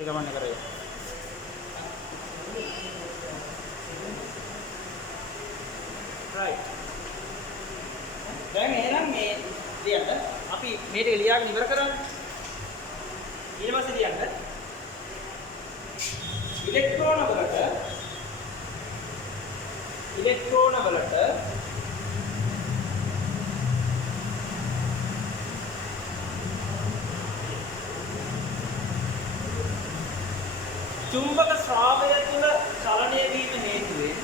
හරි ගමන් කරේ. right. දැන් එහෙනම් මේ ලියන්න අපි මේ ටික ලියාගෙන ඉවර කරමු. ඊට පස්සේ ලියන්න ඉලෙක්ට්‍රෝන වලට චුම්බක ශ්‍රාවය තුළ චලනය වීම හේතුවෙන්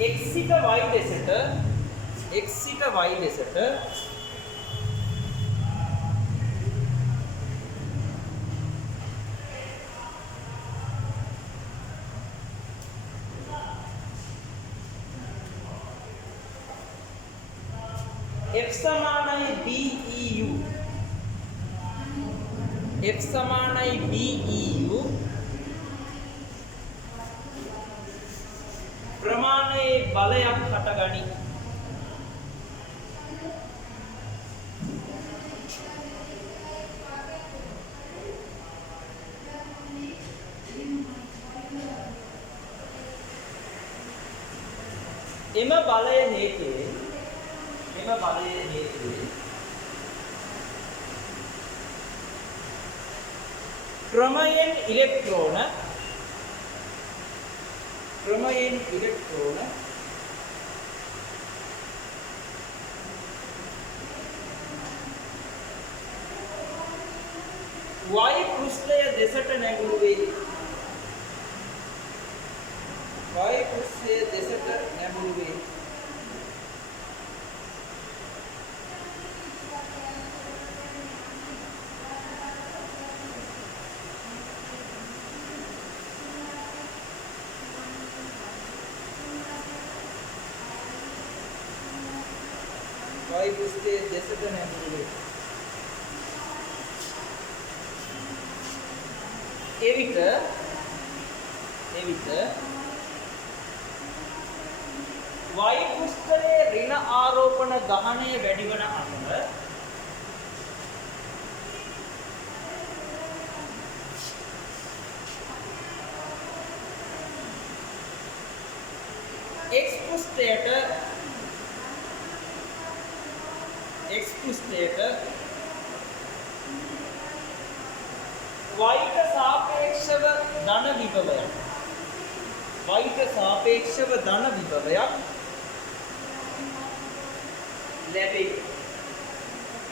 x සිට y දෙසට F සමානයි BEU ප්‍රමාණයේ බලයක් හටගනී. එම බලය හේතුවෙන් ක්‍රමයෙන් ඉලෙක්ට්‍රෝන y පෘෂ්ඨය දෙසට නැගුණු වේ. එවිට y පෘෂ්ඨයේ ඍණ ආරෝපණ ගහණය වැඩි වන අතර x පෘෂ්ඨයට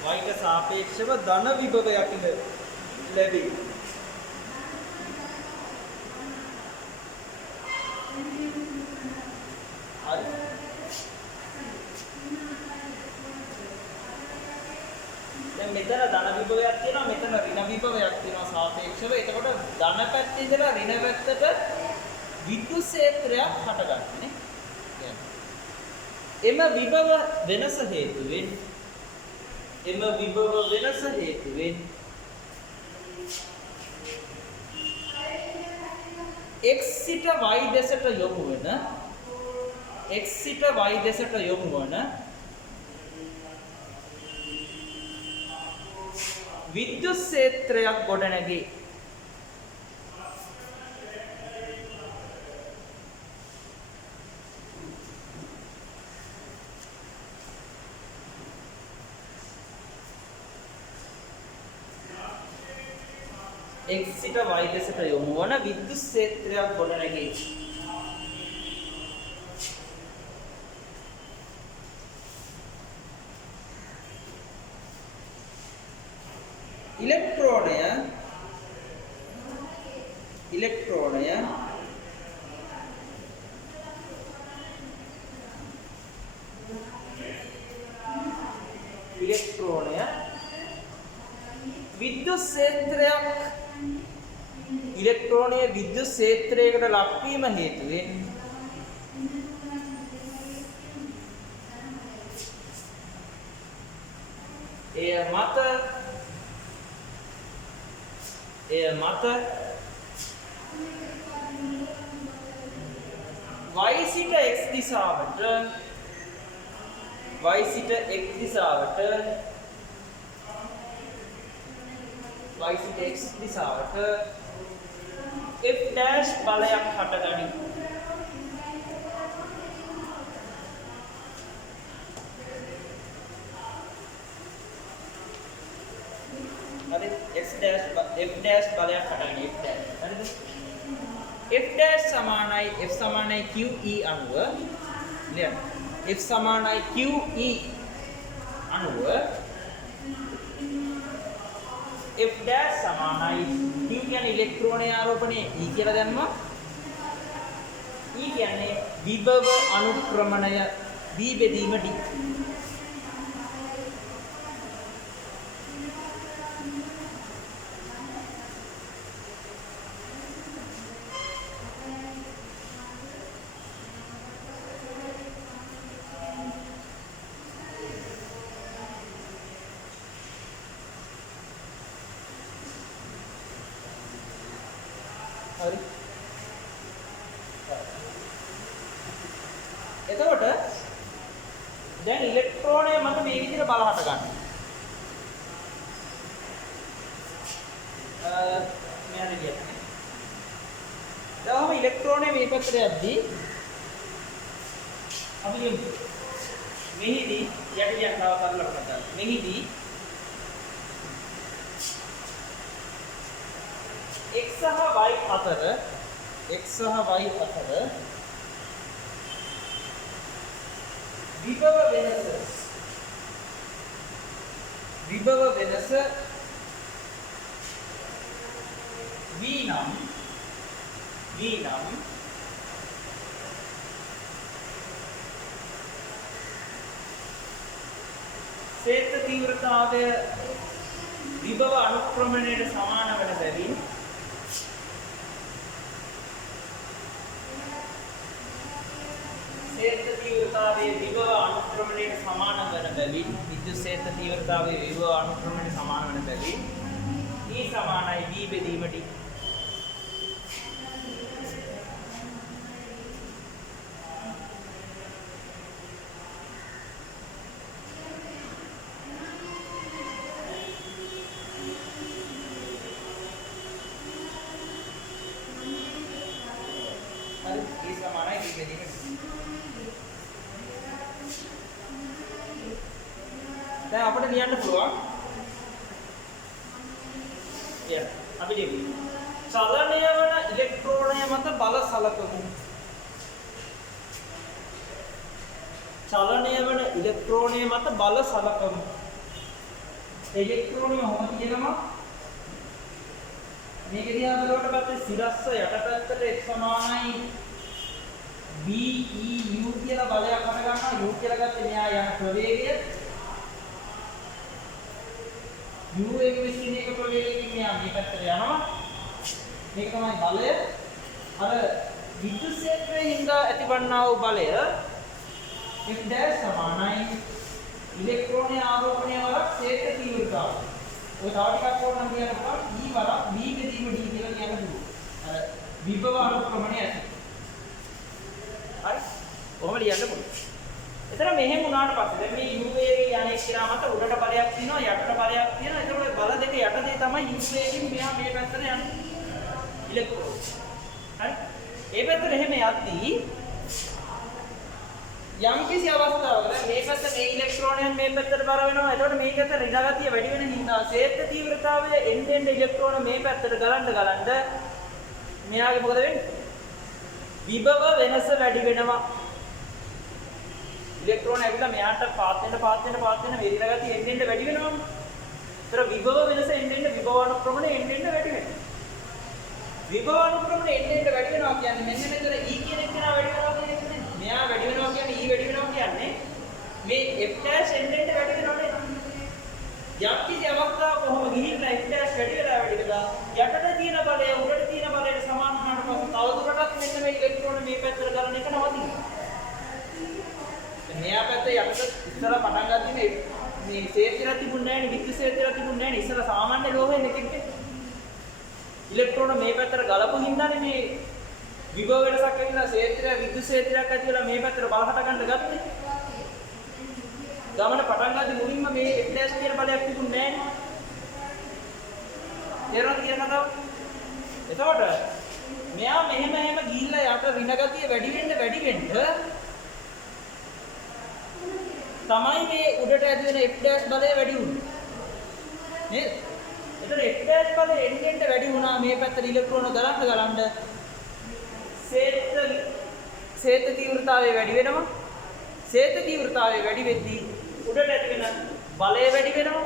y ට සාපේක්ෂව ධන විභවයක් ලැබේ. හරි. දැන් මෙතන ධන විභවයක් තියෙනවා, මෙතන ඍණ විභවයක් තියෙනවා සාපේක්ෂව. එතකොට ධන පැත්තේ ඉඳලා ඍණ පැත්තට විද්‍යුත් ක්ෂේත්‍රයක් හටගන්නේ නේ. එම විභව වෙනස හේතුවෙන් x සිට y දෙසට යොමු වන විද්‍යුත් ක්ෂේත්‍රයක් ගොඩනැගේ. x සිට y දෙසට යොමු වන විද්‍යුත් ක්ෂේත්‍රයක් ගොඩනැගේ. ඉලෙක්ට්‍රෝනය විද්‍යුත් ක්ෂේත්‍රයක් ඉලෙක්ට්‍රෝනයේ විද්‍යුත් ක්ෂේත්‍රයකට ලක්වීම හේතුවෙන් එය මත එය මත y සිට x දිශාවට y සිට x දිශාවට y සිට x දිශාවට f dash බලයක් හටගනී. හරි f dash බලයක් හටගනී f dash. හරිද? f dash සමානයි f සමානයි qe අනුව ලියන්න. f සමානයි qe අනුව f dash සමානයි q කියන්නේ ඉලෙක්ට්‍රෝනයේ ආරෝපණය e කියලා දැම්මා. e කියන්නේ විභව අනුක්‍රමණය b බෙදීම d. හරි. එතකොට දැන් ඉලෙක්ට්‍රෝනය මත මේ විදිහට බල හට ගන්න. මෙයාට කියන්නේ. දැන් ඉලෙක්ට්‍රෝනය මේ පැත්තට යද්දී අපි මෙහිදී යටියක් තව කරලා කතා. මෙහිදී x සහ y අතර විභව වෙනස v නම් ක්ෂේත්‍ර තීව්‍රතාවය විභව අනුක්‍රමණයට සමාන වන බැවින් ක්ෂේත්‍ර තීව්‍රතාවයේ විභව අනුක්‍රමණයට සමාන වන බැවින් විද්‍යුත් ක්ෂේත්‍ර තීව්‍රතාවයේ විභව අනුක්‍රමණයට සමාන වන බැවින් E සමානයි B බෙදීම D. දැන් අපිට ලියන්න පුළුවන්. අපි ලියමු. චලනය වන ඉලෙක්ට්‍රෝනය මත බල සලකමු. චලනය වන ඉලෙක්ට්‍රෝනය මත බල සලකමු. ඉලෙක්ට්‍රෝනය මොකද කියනවා? මේක දිහා බලවට පස්සේ සිරස්ස යටපැත්තට x සමානයි b e u කියලා බලයක් හට ගන්නවා. u කියලා ගත්තේ මෙහා යන ප්‍රවේගය. u එක විසින් එක ප්‍රවේගයකින් මෙහා මේ පැත්තට යනවා. මේක තමයි බලය. අර විද්‍යුත් ක්ෂේත්‍රයේ හින්දා ඇතිවන්නා වූ බලය f dash සමානයි ඉලෙක්ට්‍රෝනයේ ආරෝපණය වල ක්ෂේත්‍ර තීව්‍රතාවය. ඔය තව ටිකක් ඕනනම් කියන්න පුළුවන් e වරක් b බෙදීම d කියලා කියන්න පුළුවන්. අර විභව අනුක්‍රමණය ඇති. හරි. කොහොම ලියන්න පුළුවන්. එතන මෙහෙම වුණාට පස්සේ දැන් මේ u වේගයේ යන්නේ කියලා මත උඩට බලයක් තියෙනවා යටට බලයක් තියෙනවා. ඒතකොට ඔය බල දෙක යටදී තමයි u වේගයෙන් මෙහා මේ පැත්තට යන්නේ. ඉලෙක්ට්‍රෝන. හරි. ඒ පැත්තට එහෙම යද්දී යම් කිසි අවස්ථාවක දැන් මේ පැත්ත මේ ඉලෙක්ට්‍රෝනයන් මේ පැත්තට බර වෙනවා. එතකොට මේකට ඍණ ගතිය වැඩි වෙන හින්දා ක්ෂේත්‍ර තීව්‍රතාවය එන්න ඉලෙක්ට්‍රෝන මේ පැත්තට ගලන්න මෙයාගේ මොකද වෙන්නේ? විභව වෙනස වැඩි වෙනවා. ඉලෙක්ට්‍රෝන ඇවිල්ලා මෙයාට පාත් වෙන මේ ඍණ ගතිය එන්න වැඩි වෙනවනේ. ඒතර විභව වෙනස එන්න විභව අනුක්‍රමණය එන්න වැඩි වෙනවා. විභව අනුක්‍රමණය එන්න වැඩි වෙනවා කියන්නේ මෙන්න මෙතන E කියන එක වැඩි වෙනවා කියන්නේ මෙයා වැඩි වෙනවා කියන්නේ E වැඩි වෙනවා කියන්නේ මේ F dash එන්න වැඩි වෙනවනේ. යම් කිසි අවස්ථාවක කොහොම ගිහිල්ලා F dash වැඩි වෙලා යටට තියෙන බලය උඩට තියෙන බලයට සමාන වුණාට පස්සේ තවදුරටත් මෙන්න මේ ඉලෙක්ට්‍රෝන මේ පැත්තට ගලන එක නවතිනවා. මෙයා පැත්තේ යටට ඉස්සලා පටන් ගත්තේ මේ ක්ෂේත්‍රය තිබුණේ නැහැ නේ විද්‍යුත් ක්ෂේත්‍රය තිබුණේ නැහැ නේ ඉස්සලා සාමාන්‍ය ලෝහයෙන් එකෙක්ද ඉලෙක්ට්‍රෝන මේ පැත්තට ගලපු හින්දානේ මේ විභව වෙනසක් ඇවිල්ලා ක්ෂේත්‍රය විද්‍යුත් ක්ෂේත්‍රයක් ඇති වෙලා මේ පැත්තට බල හට ගන්න ගත්තේ. ගමන පටන් ගද්දි මුලින්ම මේ F' කියන බලයක් තිබුණේ නැහැ. තේරුණාද කියන කතාව? එතකොට මෙයා මෙහෙම ගිහිල්ලා යට ඍණ ගතිය වැඩි වෙන්න තමයි මේ උඩට ඇති වෙන F' බලය වැඩි වුනේ. නේද? එතන F' බලය එන්න වැඩි වුණා මේ පැත්තට ඉලෙක්ට්‍රෝන ගලන්න ක්ෂේත්‍ර තීව්‍රතාවය වැඩි වෙනවා. ක්ෂේත්‍ර තීව්‍රතාවය වැඩි වෙද්දී උඩට ඇති වෙන බලය වැඩි වෙනවා.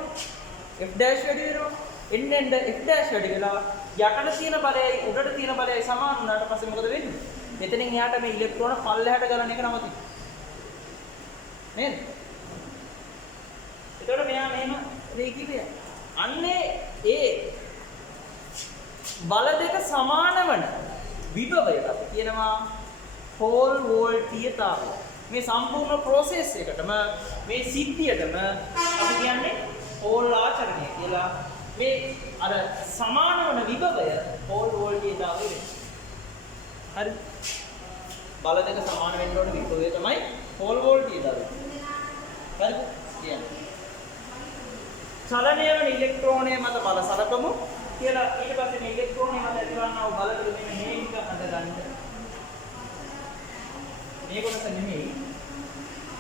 F' වැඩි වෙනවා. එන්න F' වැඩි වෙලා යටට තියෙන බලයයි උඩට තියෙන බලයයි සමාන වුණාට පස්සේ මොකද වෙන්නේ? මෙතනින් එහාට මේ ඉලෙක්ට්‍රෝන පල්ලෙහාට ගලන එක නවතිනවා. නේද? එතකොට මෙයා මෙහෙම රේඛිකය. අන්නේ ඒ බල දෙක සමාන වන විභවයට අපි කියනවා පෝල් වෝල්ටීයතාවය. මේ සම්පූර්ණ ප්‍රොසෙස් එකටම මේ සිද්ධියටම අපි කියන්නේ පෝල් ආචරණය කියලා. මේ අර සමාන වන විභවය පෝල් වෝල්ටීයතාවය වෙනවා. හරි? බල දෙක සමාන වෙන්න ඕන විභවය තමයි පෝල් වෝල්ටීයතාවය. හරි? කියන්නේ චලනය වන ඉලෙක්ට්‍රෝනය මත බල සලකමු කියලා. ඊට පස්සේ මේ ඉලෙක්ට්‍රෝනය මත ඇතිවන්නා වූ බල ටික මේ එක හදගන්න. මේ කොටස නෙමෙයි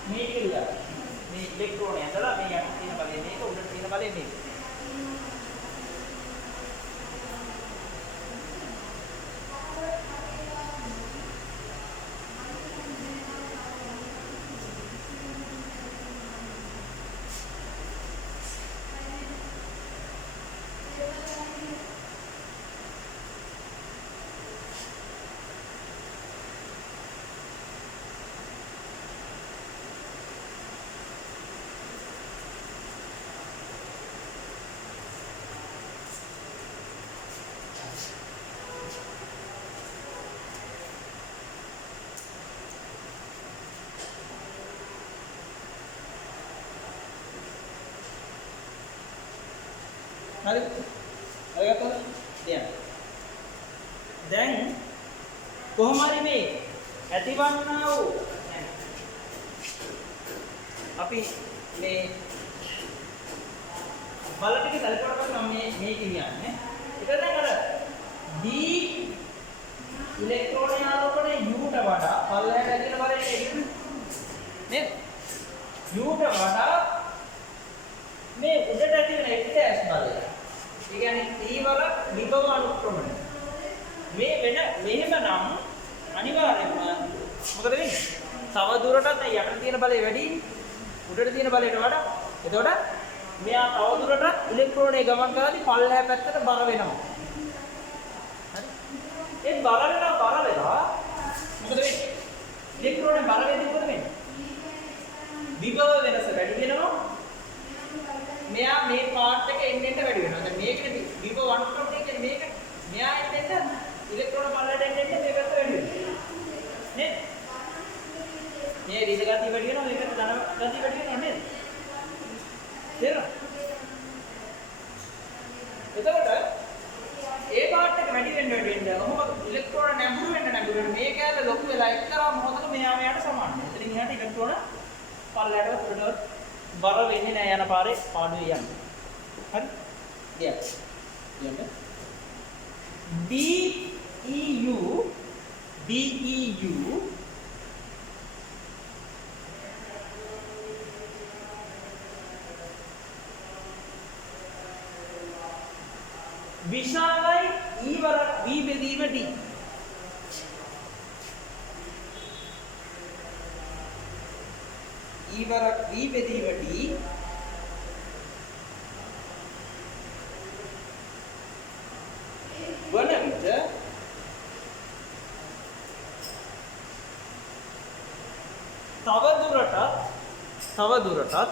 මේ ටික විතර. මේ ඉලෙක්ට්‍රෝනය ඇදලා මේ යට තියෙන බලය මේක උඩට තියෙන බලය මේක. හරි? අරගත්තද? දැන් කොහොම හරි මේ ඇතිවන්නා වූ අපි මේ බල ටික සැලකුවට පස්සේ මම මේ කියන්නේ. ඒක දැන් අර D ඉලෙක්ට්‍රෝන ආරෝපණය U ට වඩා පල්ලෙහාට ඇදෙන බලය එන්නේ නේද? U ට වඩා මේ උඩට ඇති වෙන F' බලය. ඒ කියන්නේ තීවර විභව අනුක්‍රමණය. මේ වෙන මෙහෙම නම් අනිවාර්යයෙන්ම මොකද වෙන්නේ? තව දුරටත් යට තියෙන බලය වැඩි උඩට තියෙන බලයට වඩා. එතකොට මෙයා තව දුරටත් ඉලෙක්ට්‍රෝනය ගමන් කරද්දී පල්ලෙහා පැත්තට බර වෙනවා. හරි? ඒ බර වෙලා මොකද වෙන්නේ? ඉලෙක්ට්‍රෝනේ බර වෙද්දී මොකද වෙන්නේ? විභව වෙනස වැඩි වෙනවා. මෙයා මේ පාර්ට් එක එන්න වැඩි වෙනවා. දැන් මේකනේ විභව අනුක්‍රමණය කියන්නේ මේක. මෙයා එන්න ඉලෙක්ට්‍රෝන පල්ලෙහාට එන්න මේ පැත්ත වැඩි වෙනවා. නේද? මේ ඍණ ගතිය වැඩි වෙනවා, මේකට ධන ගතිය වැඩි වෙනවා නේද? තේරෙනවද? එතකොට ඒ පාර්ට් එක වැඩි වෙන්න ඔහොම ඉලෙක්ට්‍රෝන නැඹුරු වෙන්න මේ කැලේ ලොකු වෙලා එක්තරා මොහොතක මෙයාට සමානයි. එතනින් එහාට ඉලෙක්ට්‍රෝන පල්ලෙහාට උඩට බර වෙන්නේ නැහැ යන පාරේ පාඩුවේ යන්නේ. හරි? යන්න. DEU විශාලයි E වරක් V බෙදීම D. E වරක් V බෙදීම D වන විට තව දුරටත්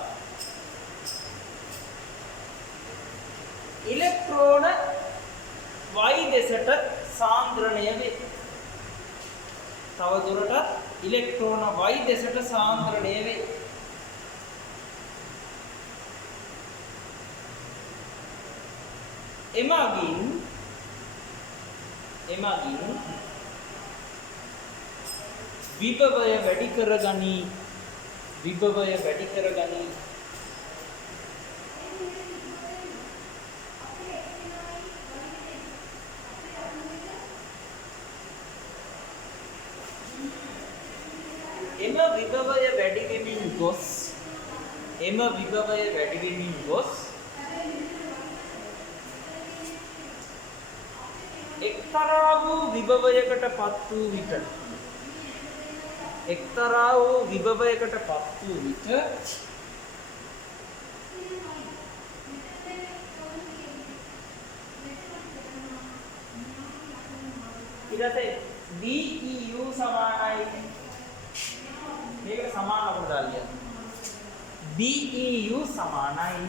ඉලෙක්ට්‍රෝන y දෙසට සාන්ද්‍රණය වේ. තව දුරටත් ඉලෙක්ට්‍රෝන y දෙසට සාන්ද්‍රණය වේ. එමගින් එමගින් විභවය වැඩි කරගනි. විභවය වැඩි කරගනි. එම විභවය වැඩි වෙමින් ගොස් එක්තරා වූ විභවයකට පත් වූ විට ඊට DEU සමානයි මේකට සමාන අපිට දාලිය. DEU සමානයි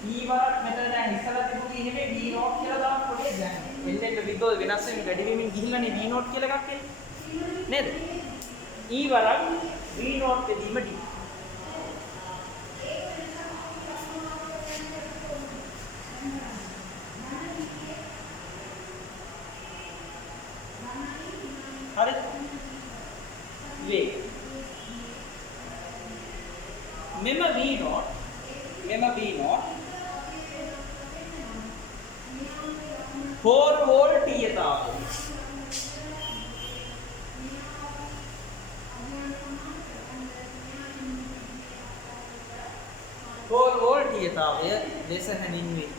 E වරක් මෙතන දැන් ඉස්සලා තිබුණේ එහෙමේ V නෝට් කියලා දාන්න පොඩේ දැන් එල්ලෙන්න විභව වෙනස් වෙමින් වැඩි වෙමින් ගිහිල්ලානේ V නෝට් කියලා එකක් එන්නේ නේද? E වරක් V නෝට් දෙදීම D. හරි මෙම V නෝට් 4 වෝල්ටීයතාවය 4 වෝල්ටීයතාවය ලෙස හැඳින්වේ.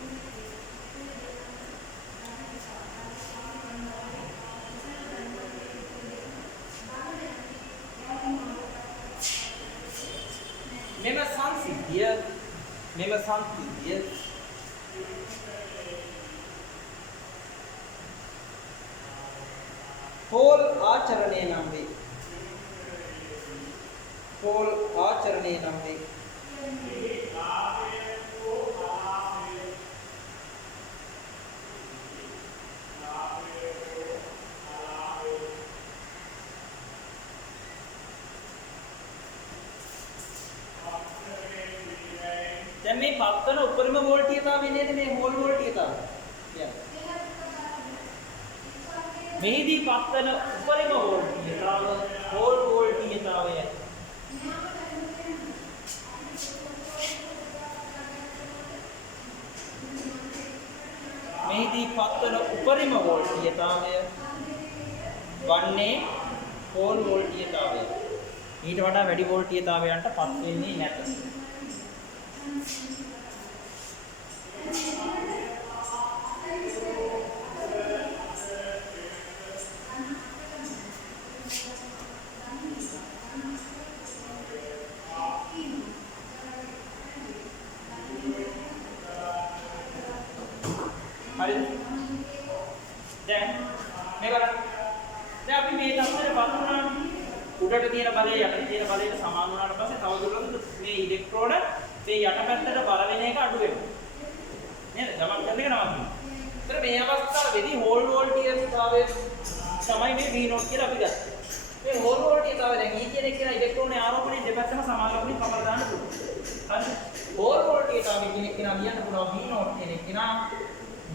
මෙම සංසිද්ධිය පෝල් ආචරණය නම් වේ. දැන් මේ පත්තන උපරිම වෝල්ටීයතාවය නේද මේ හෝල් වෝල්ටීයතාවය. මෙහිදී පත්තන උපරිම වෝල්ටීයතාව හෝල් වෝල්ටීයතාවයයි. මෙහිදී පත්තන උපරිම වෝල්ටීයතාවය වන්නේ හෝල් වෝල්ටීයතාවය. ඊට වඩා වැඩි වෝල්ටීයතාවයන්ට පත් වෙන්නේ නැත. හරිද? දැන් අපි මේ තත්ත්වයට පත් වුණා. උඩට තියෙන බලය යටට තියෙන බලයට සමාන වුණාට පස්සේ තවදුරටත් මේ ඉලෙක්ට්‍රෝන මේ යටපැත්තට බර වෙන එක අඩු වෙනවා. නේද? ගමන් කරන එක නවතිනවා. ඒතර මේ අවස්ථාවේදී හෝල් වෝල්ටීයතාවය තමයි මේ V නෝට් කියලා අපි ගත්තා. මේ හෝල් වෝල්ටීයතාවය දැන් E කියන එක කියන ඉලෙක්ට්‍රෝනේ ආරෝපණය දෙපැත්තම සමාන ලකුණින් කපලා දාන්න පුළුවන්. හරිද? හෝල් වෝල්ටීයතාවය කියන එක කියනවා ලියන්න පුළුවන් V නෝට් කියන එක කියනවා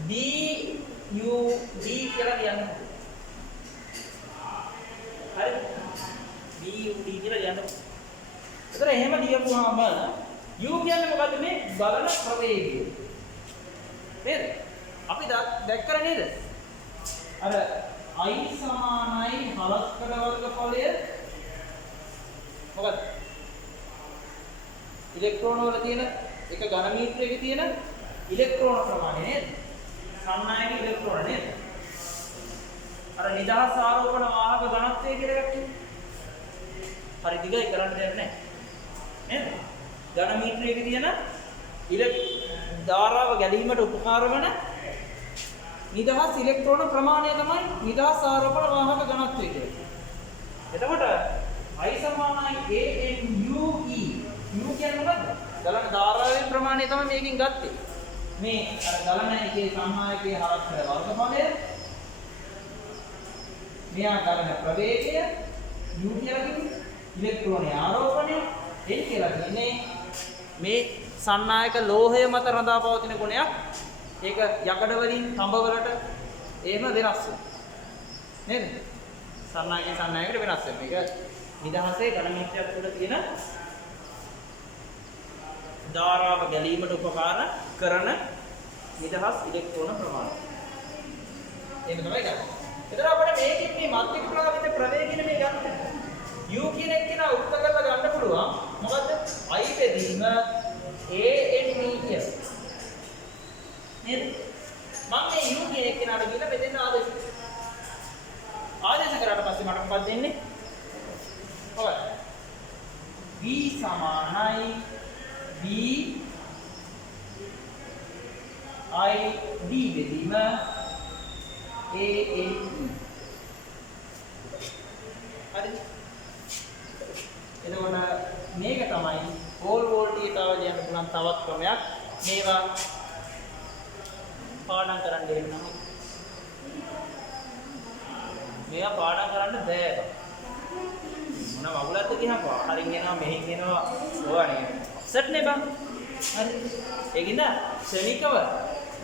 DUD කියලා ලියන්න. හරි? DUD කියලා ලියන්න. ඒතර එහෙම ලියපුවාම U කියන්නේ මොකද්ද මේ බලන ප්‍රවේගය. නේද? අපි දැක්කර නේද? අර I සමානයි හලස්කඩ වර්ගඵලය මොකද්ද? ඉලෙක්ට්‍රෝන වල තියෙන එක ඝන මීටරයක තියෙන ඉලෙක්ට්‍රෝන ප්‍රමාණය නේද? සම්නායක ඉලෙක්ට්‍රෝන නේද? අර නිදහස් ආරෝපණ වාහක ඝනත්වය කියලා එකක් තියෙනවා. හරි දිගයි කරන්න දෙයක් නැහැ. නේද? ඝන මීටරයක තියෙන ධාරාව ගැලීමට උපකාර වන නිදහස් ඉලෙක්ට්‍රෝන ප්‍රමාණය තමයි නිදහස් ආරෝපණ වාහක ඝනත්වය කියන්නේ. එතකොට I සමානයි ANUE. U කියන්නේ මොකද්ද? ගලන ධාරාවේ ප්‍රමාණය තමයි මේකෙන් ගත්තේ. මේ අර ගලන එකේ සම්මායකයේ හරස්කඩ වර්ගඵලය. මෙයා ගලන ප්‍රවේගය U කියලා කිව්වේ. ඉලෙක්ට්‍රෝනයේ ආරෝපණය එන් කියලා කියන්නේ මේ සන්නායක ලෝහය මත රඳා පවතින ගුණයක් ඒක යකඩ වලින් තඹ වලට එහෙම වෙනස් වෙනවා. නේද? සන්නාගේ සන්නායකට වෙනස් වෙනවා. මේක නිදහසේ ඝන මීටරයක් තුළ තියෙන ධාරාව ගැලීමට උපකාර කරන නිදහස් ඉලෙක්ට්‍රෝන ප්‍රමාණය. එහෙම තමයි ගන්න. එතන අපිට මේකෙන් මේ මධ්‍යක ප්‍රවාහිත ප්‍රවේගින මේ ගන්න. U කියන එක කෙනා උක්ත කරලා ගන්න පුළුවන්. මොකද්ද? I බෙදීම ANE කිය. නේද? මම මේ U කියන එක කෙනාට කියලා මෙතෙන් ආදේශ කරාට පස්සේ මට මොකක්ද දෙන්නේ? ඔය V සමානයි V I D බෙදීම ANE. හරිද? එතකොට මේක තමයි පෝල් වෝල්ටීයතාව ලියන්න පුළුවන් තවත් ක්‍රමයක්. මේවා පාඩම් කරන්න එහෙම නම් මේවා පාඩම් කරන්න බෑ. මොන වගුලක්ද කියහම හරින් එනවා මෙහෙන් එනවා ඕවනේ. ඔෆ්සෙට් නේ බං. හරි. ඒකින්ද ශනිකව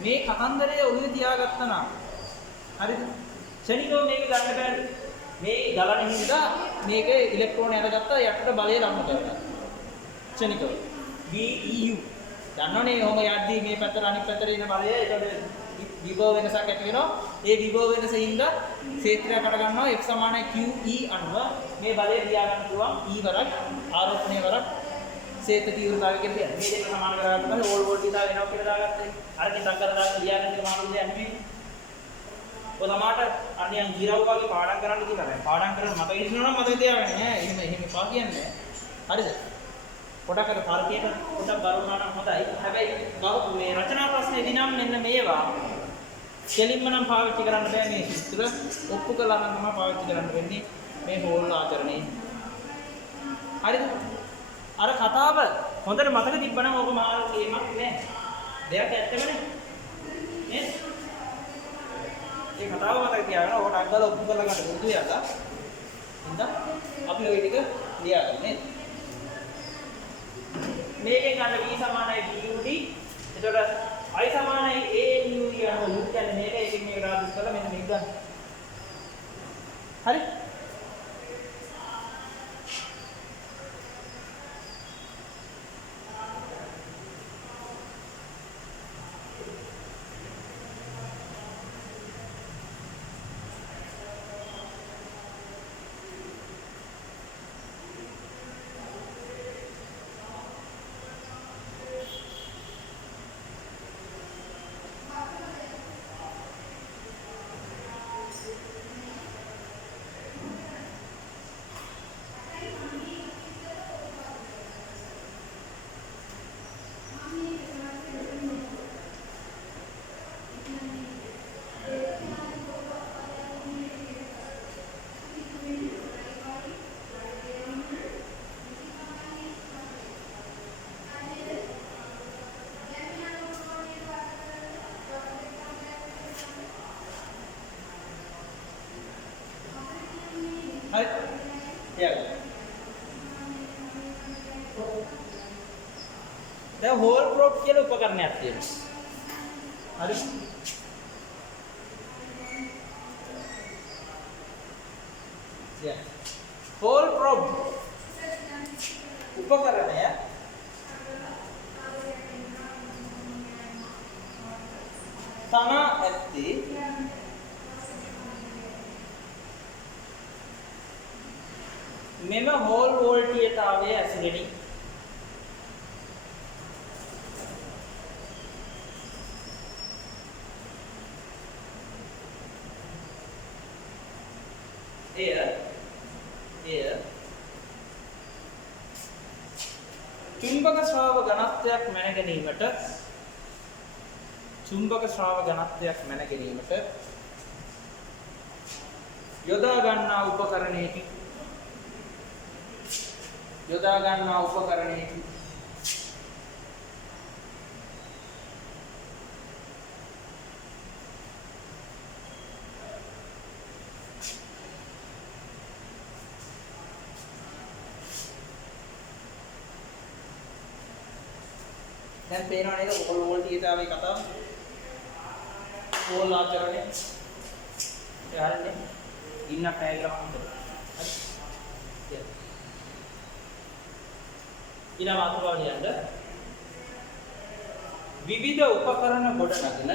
මේ කතන්දරය ඔළුවේ තියාගත්තා නම් හරිද? ශනිකව මේක ගන්න බෑනේ. මේ ගලන හින්දා මේක ඉලෙක්ට්‍රෝන අරගත්තා යටට බලය ලම්ම කරලා. ශනිකව. VEU. දන්නවනේ ඔහොම යද්දී මේ පැත්තට අනිත් පැත්තට එන බලය ඒකට විභව වෙනසක් ඇති වෙනවා. ඒ විභව වෙනස හින්දා ක්ෂේත්‍රය කඩ ගන්නවා F සමානයි QE අනුව මේ බලය ලියා ගන්න පුළුවන් E වරක් ආරෝපණය වරක් ක්ෂේත්‍ර තීව්‍රතාවය කියලා කියන්නේ. මේ දෙක සමාන කරගන්න පස්සේ ඕල් වෝල්ටීයතාව වෙනවා කියලා දාගත්තේ. අරකින් ටක් කරලා දාගෙන ලියා ගන්න එක මානු දෙයක් නෙමෙයි. ඔය ළමාට අනියන් ගිරව් වගේ පාඩම් කරන්න කියලා නෑ. පාඩම් කරලා මතක ඉන්නවා නම් මතක තියාගන්න ඈ. එහෙම එපා කියන්නේ. හරිද? පොඩක් අර තර්කයට පොඩක් බර වුණා නම් හොඳයි. හැබැයි මේ රචනා ප්‍රශ්නේදී නම් මෙන්න මේවා කෙලින්ම නම් පාවිච්චි කරන්න බෑ. මේ සූත්‍ර ඔප්පු කළා නම් තමයි පාවිච්චි කරන්න වෙන්නේ මේ හෝල් ආචරණේ. හරිද? අර කතාව හොඳට මතක තිබ්බනම් ඕක මහා කේමක් නෑ. දෙයක් ඇත්තමනේ. නේද? මේ කතාව මතක තියාගන්න ඕකට අග්ගල ඔප්පු කරලා ගන්න පුරුදු වෙලා. ඉතින් අපි ওই ටික ලියාගන්න නේද? මේකෙන් ගන්න V සමානයි BUD. එතකොට I සමානයි ANU යනවා. U කියන්නේ මේක එකකින් මේකට ආදේශ කරලා මෙන්න මේක ගන්න. හරි? හරි. යාළුවා. දැන් හෝල් ප්‍රොබ් කියලා උපකරණයක් තියෙනවා. හරි. හෝල් ප්‍රොබ් උපකරණය තමා ඇත්තේ මෙම හෝල් වෝල්ටීයතාවයේ ඇසුරෙනි. එය චුම්බක ශ්‍රාව ඝනත්වයක් මැන ගැනීමට යොදා ගන්නා උපකරණයකි. දැන් පේනව නේද හෝල් වෝල්ටීයතාවයේ කතාව? ඕල් ආචරණය. ඒ හරිනේ. ඉන්න ටයග්‍රෑම් එක. හරි. ඊළඟ අතුරා ලියන්න. විවිධ උපකරණ ගොඩනගන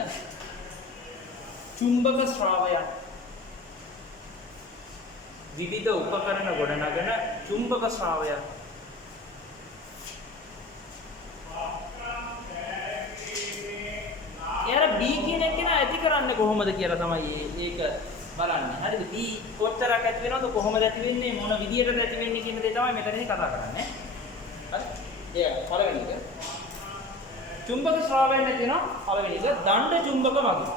චුම්බක ශ්‍රාවයන්. විවිධ උපකරණ ගොඩනගන චුම්බක ශ්‍රාවයන්. එයාර B කියන එක නා ඇති කරන්නේ කොහොමද කියලා තමයි ඒක බලන්නේ. හරිද? B කොච්චරක් ඇති වෙනවද කොහොමද ඇති වෙන්නේ මොන විදියටද ඇති වෙන්නේ කියන දේ තමයි මෙතනදී කතා කරන්නේ. හරි? ඒක පළවෙනි එක. චුම්බක ශ්‍රාවයන් ඇති වෙනවා පළවෙනි එක දණ්ඩ චුම්බක මගින්.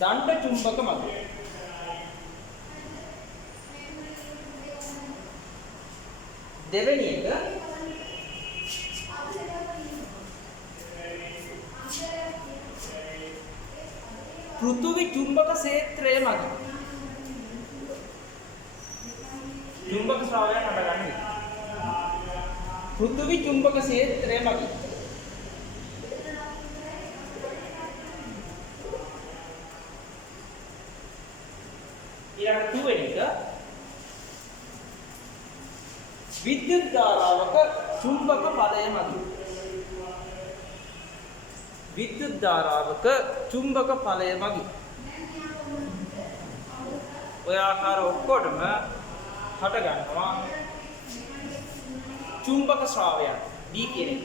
දණ්ඩ චුම්බක මගින්. දෙවෙනි එක පෘථුවි චුම්බක ක්ෂේත්‍රය මගින්. චුම්බක ශ්‍රාවයන් හටගන්නේ පෘථුවි චුම්බක ක්ෂේත්‍රය මගින්. ඊළඟ තුන්වෙනි එක විද්‍යුත් ධාරාවක චුම්බක ඵලය මගින්. විද්‍යුත් ධාරාවක චුම්බක ඵලය මගින්. ඔය ආකාර ඔක්කොටම හට ගන්නවා චුම්බක ශ්‍රාවයන් D කියන එක.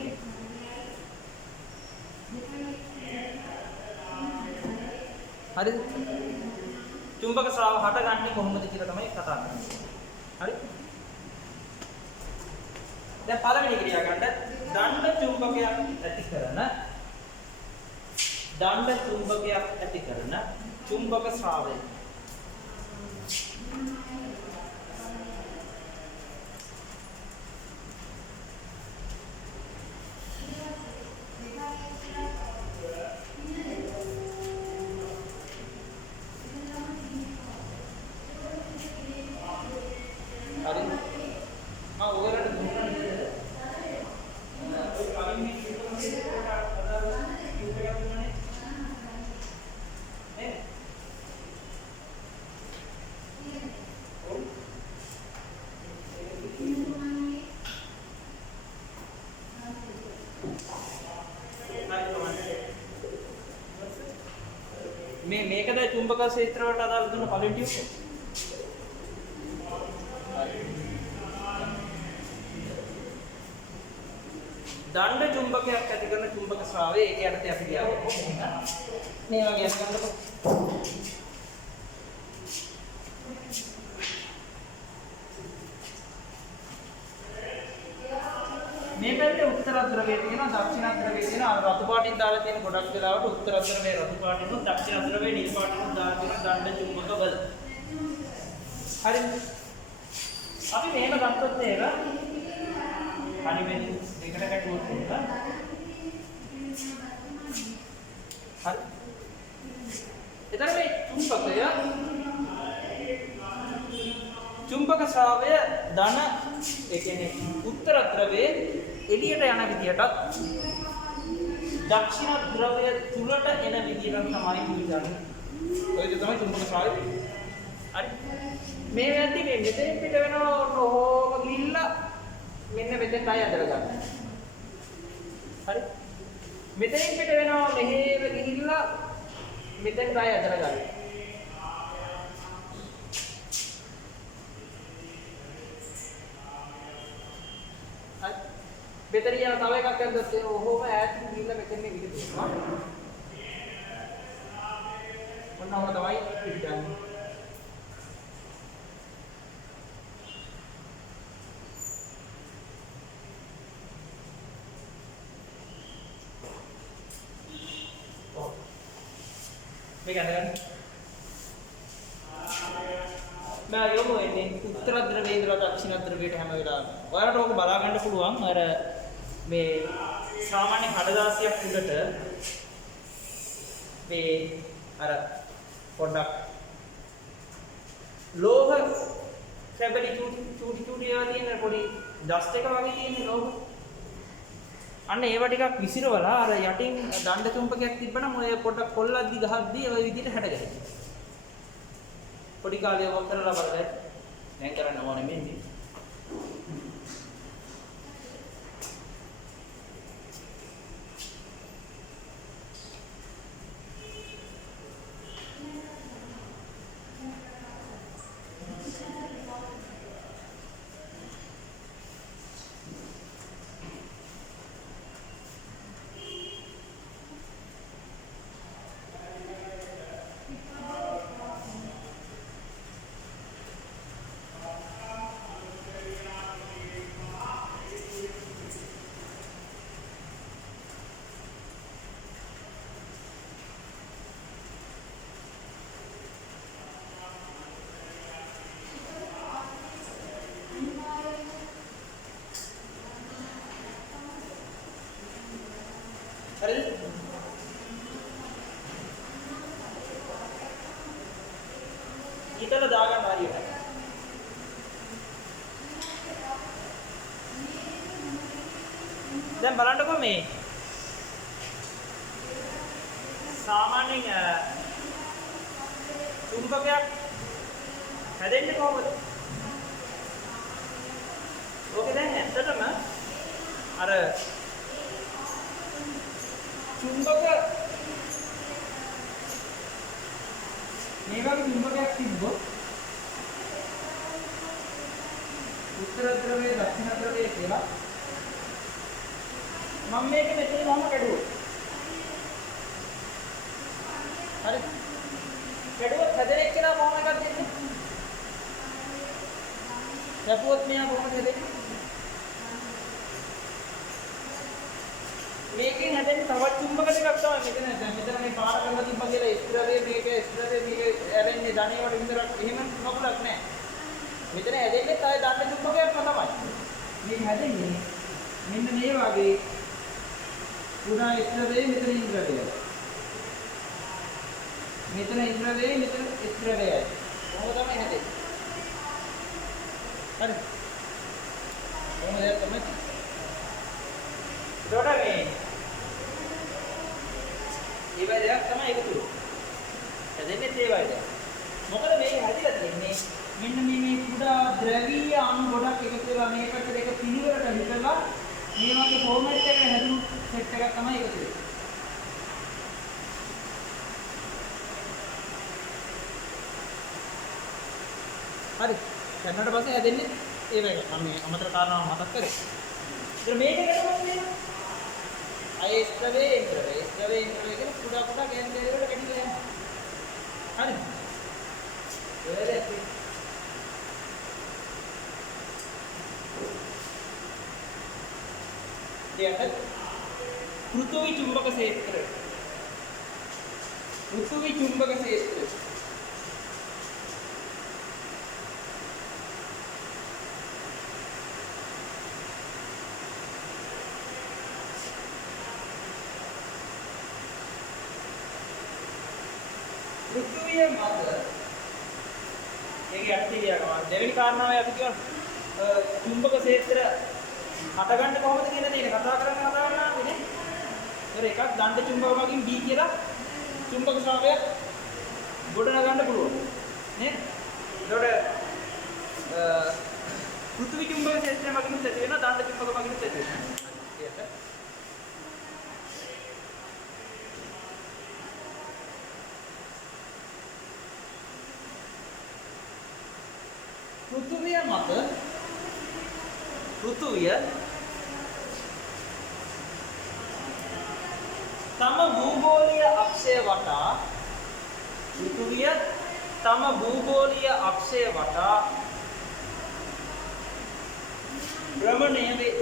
හරිද? චුම්බක ශ්‍රාව හටගන්නේ කොහොමද කියලා තමයි කතා කරන්නේ. හරි? දැන් පළවෙනි ක්‍රියා ගන්න දණ්ඩ චුම්බකයක් ඇති කරන දණ්ඩ චුම්බකයක් ඇති කරන චුම්බක ශ්‍රාවය. හරි? ඔයගොල්ලන්ට මේකද චුම්බක ක්ෂේත්‍ර වලට අදාළ දුන්න පළවෙනි ටියුබ් එක. දණ්ඩ චුම්බකයක් ඇති කරන චුම්බක ශ්‍රාවය ඒක යටතේ අපි ගියා. මේ වගේ අස්කන්ධක මේ පැත්තේ උත්තර ධ්‍රවයේ තියෙනවා දක්ෂිණ ධ්‍රවයේ තියෙනවා රතු පාටින් දාලා තියෙන ගොඩක් වෙලාවට උත්තර ධ්‍රවයේ රතු පාටින් උත් දක්ෂිණ ධ්‍රවයේ නිල් පාටින් දාලා තියෙන දණ්ඩ චුම්බක බල. හරි. අපි මේක ගත්තොත් ඒක හරි වෙන්නේ දෙකට කැටුවොත් ඒක. හරි. එතන මේ චුම්බකය චුම්බක ශ්‍රාවය ධන ඒ කියන්නේ උත්තර ධ්‍රවයේ එළියට යන විදිහටත් දක්ෂිණ ධ්‍රවය තුලට එන විදිහට තමයි පිළිගන්නේ. ඔයද තමයි චුම්බක ශ්‍රාවය. හරි. මේ වැද්දි මේ මෙතෙන් පිට වෙනවා ඔහොම ගිහිල්ලා මෙන්න මෙතෙන් ආය අදලා ගන්න. හරි. මෙතෙන් පිට වෙනවා මෙහෙම ගිහිල්ලා මෙතෙන් ආය අදලා ගන්න. बेतरिया तवे का कर दस्ते ओहो में ऐड नीला में करने के लिए हां वरना वो दवाई पिट जाएगी මේ ගන්න මම යමු එන්නේ උත්තර ධ්‍රවයේ ඉඳලා දක්ෂිණ ධ්‍රවයට හැම වෙලාවෙම. ඔයාලට ඕක බලා ගන්න පුළුවන්. අර මේ සාමාන්‍ය කඩදාසියක් උඩට මේ අර පොඩ්ඩක් ලෝහ කැබලි චූටි ඒවා තියෙන පොඩි ඩස්ට් එක වගේ තියෙන ලෝහ. අන්න ඒව ටිකක් විසිරවලා අර යටින් දණ්ඩ චුම්බකයක් තිබ්බනම් ඔය පොඩක් කොල්ලද්දි ගහද්දි ඔය විදිහට හැඩ ගැහෙනවා. පොඩි කාලේ ඔක කරලා බලන්න. දැන් කරන්න ඕනේ මෙන්නේ. හරිද? ඊතල දාගන්න හරියට. දැන් බලන්නකෝ මේ සාමාන්‍යයෙන් චුම්බකයක් හැදෙන්නේ කොහොමද? ඕකේ දැන් ඇත්තටම අර චුම්බක මේ වගේ චුම්බකයක් තිබ්බොත් උත්තර ධ්‍රවයේ දක්ෂිණ ධ්‍රවයේ කියලා මම මේක මෙතන මම කැඩුවා. හරි. කැඩුවත් හැදෙන එක්කෙනා කොහොම එකක් දෙන්නේ? කැපුවොත් මෙයා කොහොමද හැදෙන්නේ? මේකෙන් හැදෙන්නේ තවත් චුම්බක දෙකක් තමයි මෙතන. දැන් මෙතන මේ පාර කරලා තිබ්බා කියලා ස්ථිරවේ මේක ස්ථිරවේ මේක ඇරෙන්නේ ධනිය වල විතරක් එහෙම නොකුලක් නෑ. මෙතන හැදෙන්නේ තව දන්න චුම්බකයක්ම තමයි. මේක හැදෙන්නේ මෙන්න මේ වගේ පුරා ස්ථිරවේ මෙතන ඉන්ද්‍රවේය. මෙතන ඉන්ද්‍රවේය මෙතන ස්ථිරවේයයි. කොහොමද තමයි හැදෙන්නේ? හරි. කොහොමද තමයි? ඒකට මේ ඒ වගේ දෙයක් තමයි එකතු වෙන්නේ. හැදෙන්නේ ඒ වගේ දෙයක්. මොකද මේක හැදිලා තියෙන්නේ මෙන්න මේ කුඩා ද්‍රවීය අණු ගොඩක් එකතු වෙලා මේකට දෙක පිළිවෙලට හිටලා මේ වගේ ෆෝමැට් එකක හැදුණු සෙට් එකක් තමයි එකතු වෙන්නේ. හරි. දැන්නට පස්සේ හැදෙන්නේ ඒ වගේ. මම මේ අමතර කාරණාව මතක් කරේ. ඉතින් මේක එකතුවක් නේද? අය ස්ත්‍රවේ කියන කුඩා කුඩා කැන්දේ වල කැඩිලා යනවා. හරි. ඒකද? දෙයට පෘථිවි චුම්බක ක්ෂේත්‍රය. පෘථිවි චුම්බක ක්ෂේත්‍රය. පෘථිවිය මත ඒකේ යටි කියනවා දෙවෙනි කාරණාවයි අපි කියනවා චුම්බක ක්ෂේත්‍ර හටගන්නේ කොහොමද කියන දේ කතා කරනවා නේ. ඒතර එකක් දණ්ඩ චුම්බක වගින් B කියලා චුම්බක ශාවයක් ගොඩ නගන්න පුළුවන් නේද? ඒතකොට පෘථිවි චුම්බක ක්ෂේත්‍රය වගින් ඇති වෙනවා දණ්ඩ චුම්බක වගින් ඇති වෙනවා. පෘථිවිය මත පෘථිවිය තම භූගෝලීය අක්ෂය වටා පෘථිවිය තම භූගෝලීය අක්ෂය වටා භ්‍රමණය වේ.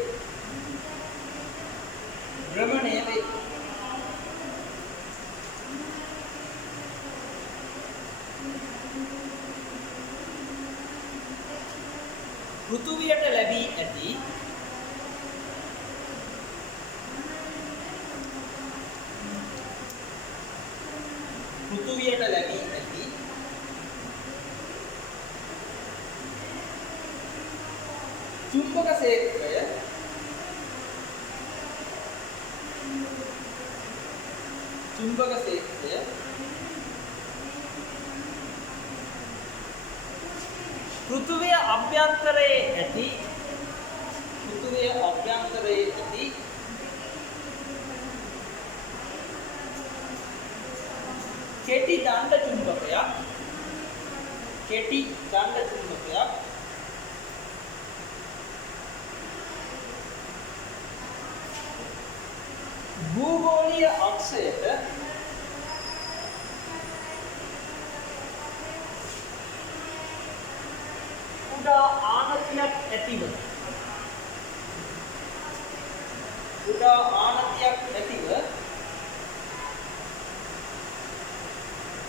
පෘථිවියට ලැබී ඇති චුම්බක ක්ෂේත්‍රය චුම්බක ක්ෂේත්‍රය පෘථුවිය අභ්‍යන්තරයේ ඇති කෙටි දණ්ඩ චුම්බකයක් භූගෝලීය අක්ෂයට කුඩා ආනතියක් ඇතිව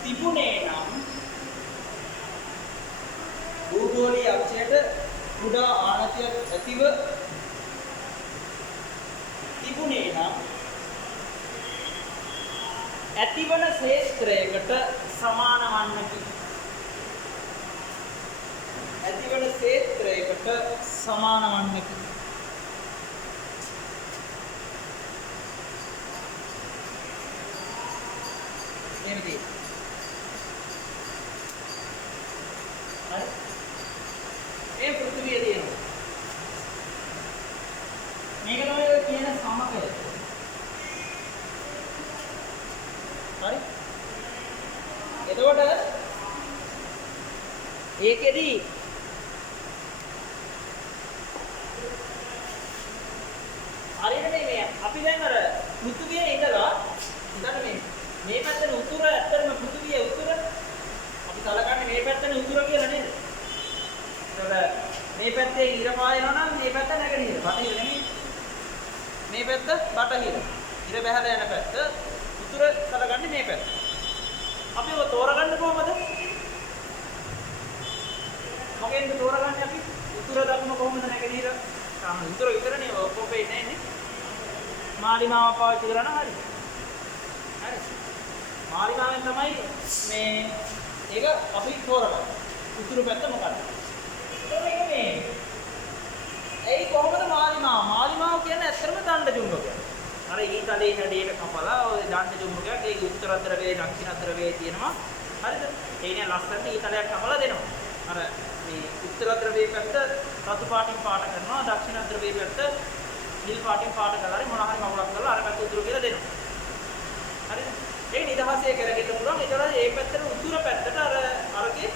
තිබුණේ නම් භූගෝලීය අක්ෂයට කුඩා ආනතියක් ඇතිව තිබුණේ නම් ඇතිවන ක්ෂේත්‍රයකට සමාන වන්නකි. එනිදී හරි ඒ පෘථිවිය තියෙනවා. මේක තමයි ඔය කියන සමකය. හරි එතකොට ඒකෙදි හරියට මේ අපි දැන් අර පෘථිවියේ ඉඳලා හිතන්න මේ පැත්තේ උතුර ඇත්තටම පෘථිවියේ උතුර අපි සලකන්නේ මේ පැත්තේ උතුර කියලා නේද? ඒතකොට මේ පැත්තේ ඉර පායනවා නම් මේ පැත්ත නැගෙනහිර. බටහිර නෙමෙයි. මේ පැත්ත බටහිර. ඉර බැහැලා යන පැත්ත උතුර සලකන්නේ මේ පැත්ත. අපි ඔය තෝරගන්න කොහමද? මොකෙන්ද තෝරගන්නේ අපි? උතුර දකුණ කොහොමද නැගෙනහිර? උතුර විතරනේ ඔක්කොම පේන්නේ නේ. මාලිමාව පාවිච්චි කරා නම් හරි. හරි. මාලිමාවෙන් තමයි මේ ඒක අපි තෝරගන්නේ. උතුරු පැත්ත මොකක්ද? ඒ කොහොමද මාලිමාව? මාලිමාව කියන්නේ ඇත්තටම දණ්ඩ චුම්බකයක්. අර ඊතලේ හැඩයට කපලා ඔය දණ්ඩ චුම්බකයක් ඒක උත්තර ද්‍රවයේ දක්ෂිණ ද්‍රවයේ තියෙනවා. හරිද? ඒ කියන්නේ ලස්සනට ඊතලයක් කපලා දෙනවා. අර මේ උත්තර ද්‍රවයේ පැත්ත රතු පාටින් පාට කරනවා. දක්ෂිණ ද්‍රවයේ පැත්ත නිල් පාටින් පාට කරලා හරි මොනවා හරි මවුලක් කරලා අර පැත්ත උතුරු කියලා දෙනවා. හරිද? ඒක නිදහසේ කරගෙන පුළුවන්. ඒතර ඒ පැත්තට උතුර පැත්තට අරගේ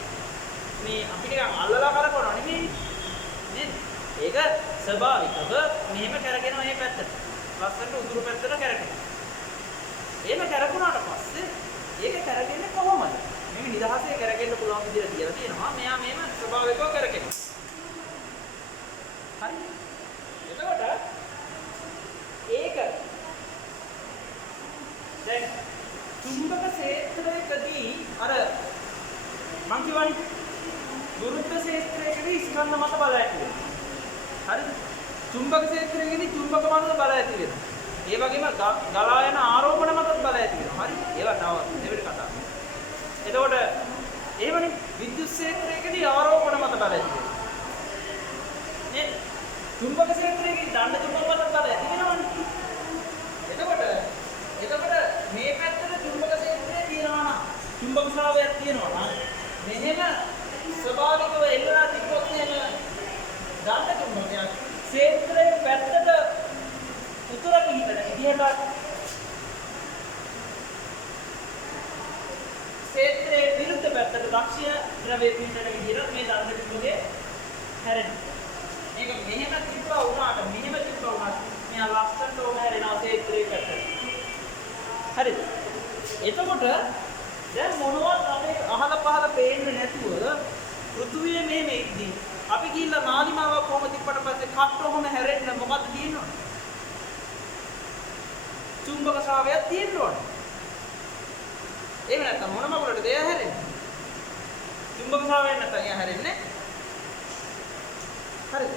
මේ අපි නිකන් අල්ලලා කරකවනවා නෙමෙයි. නේද? ඒක ස්වභාවිකව මෙහෙම කරගෙනවා මේ පැත්තට. ලස්සනට උතුරු පැත්තට කරගෙනවා. එහෙම කරකුණාට පස්සේ ඒක කරගෙන්නේ කොහොමද? මේ නිදහසේ කරගෙන්න පුළුවන් විදිහට කියලා තියෙනවා. මෙයා මේම ස්වභාවිකව කරගෙනවා. හරි? එතකොට ඒක දැන් චුම්බක ක්ෂේත්‍රයකදී අර මං කියවනේ ගුරුත්ව ක්ෂේත්‍රයකදී ස්කන්ධ මත බල ඇති වෙනවා. හරිද? චුම්බක ක්ෂේත්‍රයකදී චුම්බක මත බල ඇති වෙනවා. ඒ වගේම ගලා යන ආරෝපණ මතත් බල ඇති වෙනවා. හරි? ඒවා තව දෙවෙනි කතාව. එතකොට එහෙමනේ විද්‍යුත් ක්ෂේත්‍රයකදී ආරෝපණ මත බල ඇති වෙනවා. නේද? චුම්බක ක්ෂේත්‍රයකදී දණ්ඩ චුම්බක මත බල ඇති වෙනවනේ. එතකොට මේ පැත්තට චුම්බක ක්ෂේත්‍රය තියෙනවා නම් චුම්බක ස්වභාවයක් තියෙනවා නම් මෙහෙම ස්වභාවිකව එල්ලලා තිබ්බොත් එහෙම දණ්ඩ චුම්බකයක් ක්ෂේත්‍රයේ පැත්තට උතුර පිහිටන විදිහට ක්ෂේත්‍රයේ විරුද්ධ පැත්තට දක්ෂිණ ද්‍රවයේ පිහිටන විදිහට මේ දණ්ඩ චුම්බකය හැරෙනවා. මේක මෙහෙම තිබ්බා වුණාට මෙයා ලස්සනට ඕන හැරෙනවා ක්ෂේත්‍රයේ පැත්තට. හරිද? එතකොට දැන් මොනවත් අපේ අහල පහල පේන්නේ නැතුව පෘථුවිය මෙහෙම ඉද්දි අපි ගිහිල්ලා මාලිමාවක් කොහොම තිබ්බට පස්සේ කට්ටොහොම හැරෙන්න මොකද්ද තියෙන්නේ? චුම්බක ශාවයක් තියෙන්න ඕනේ. එහෙම නැත්නම් මොන මගුලටද එයා හැරෙන්නේ? චුම්බක ශාවයෙන් නැත්නම් එයා හැරෙන්නේ. හරිද?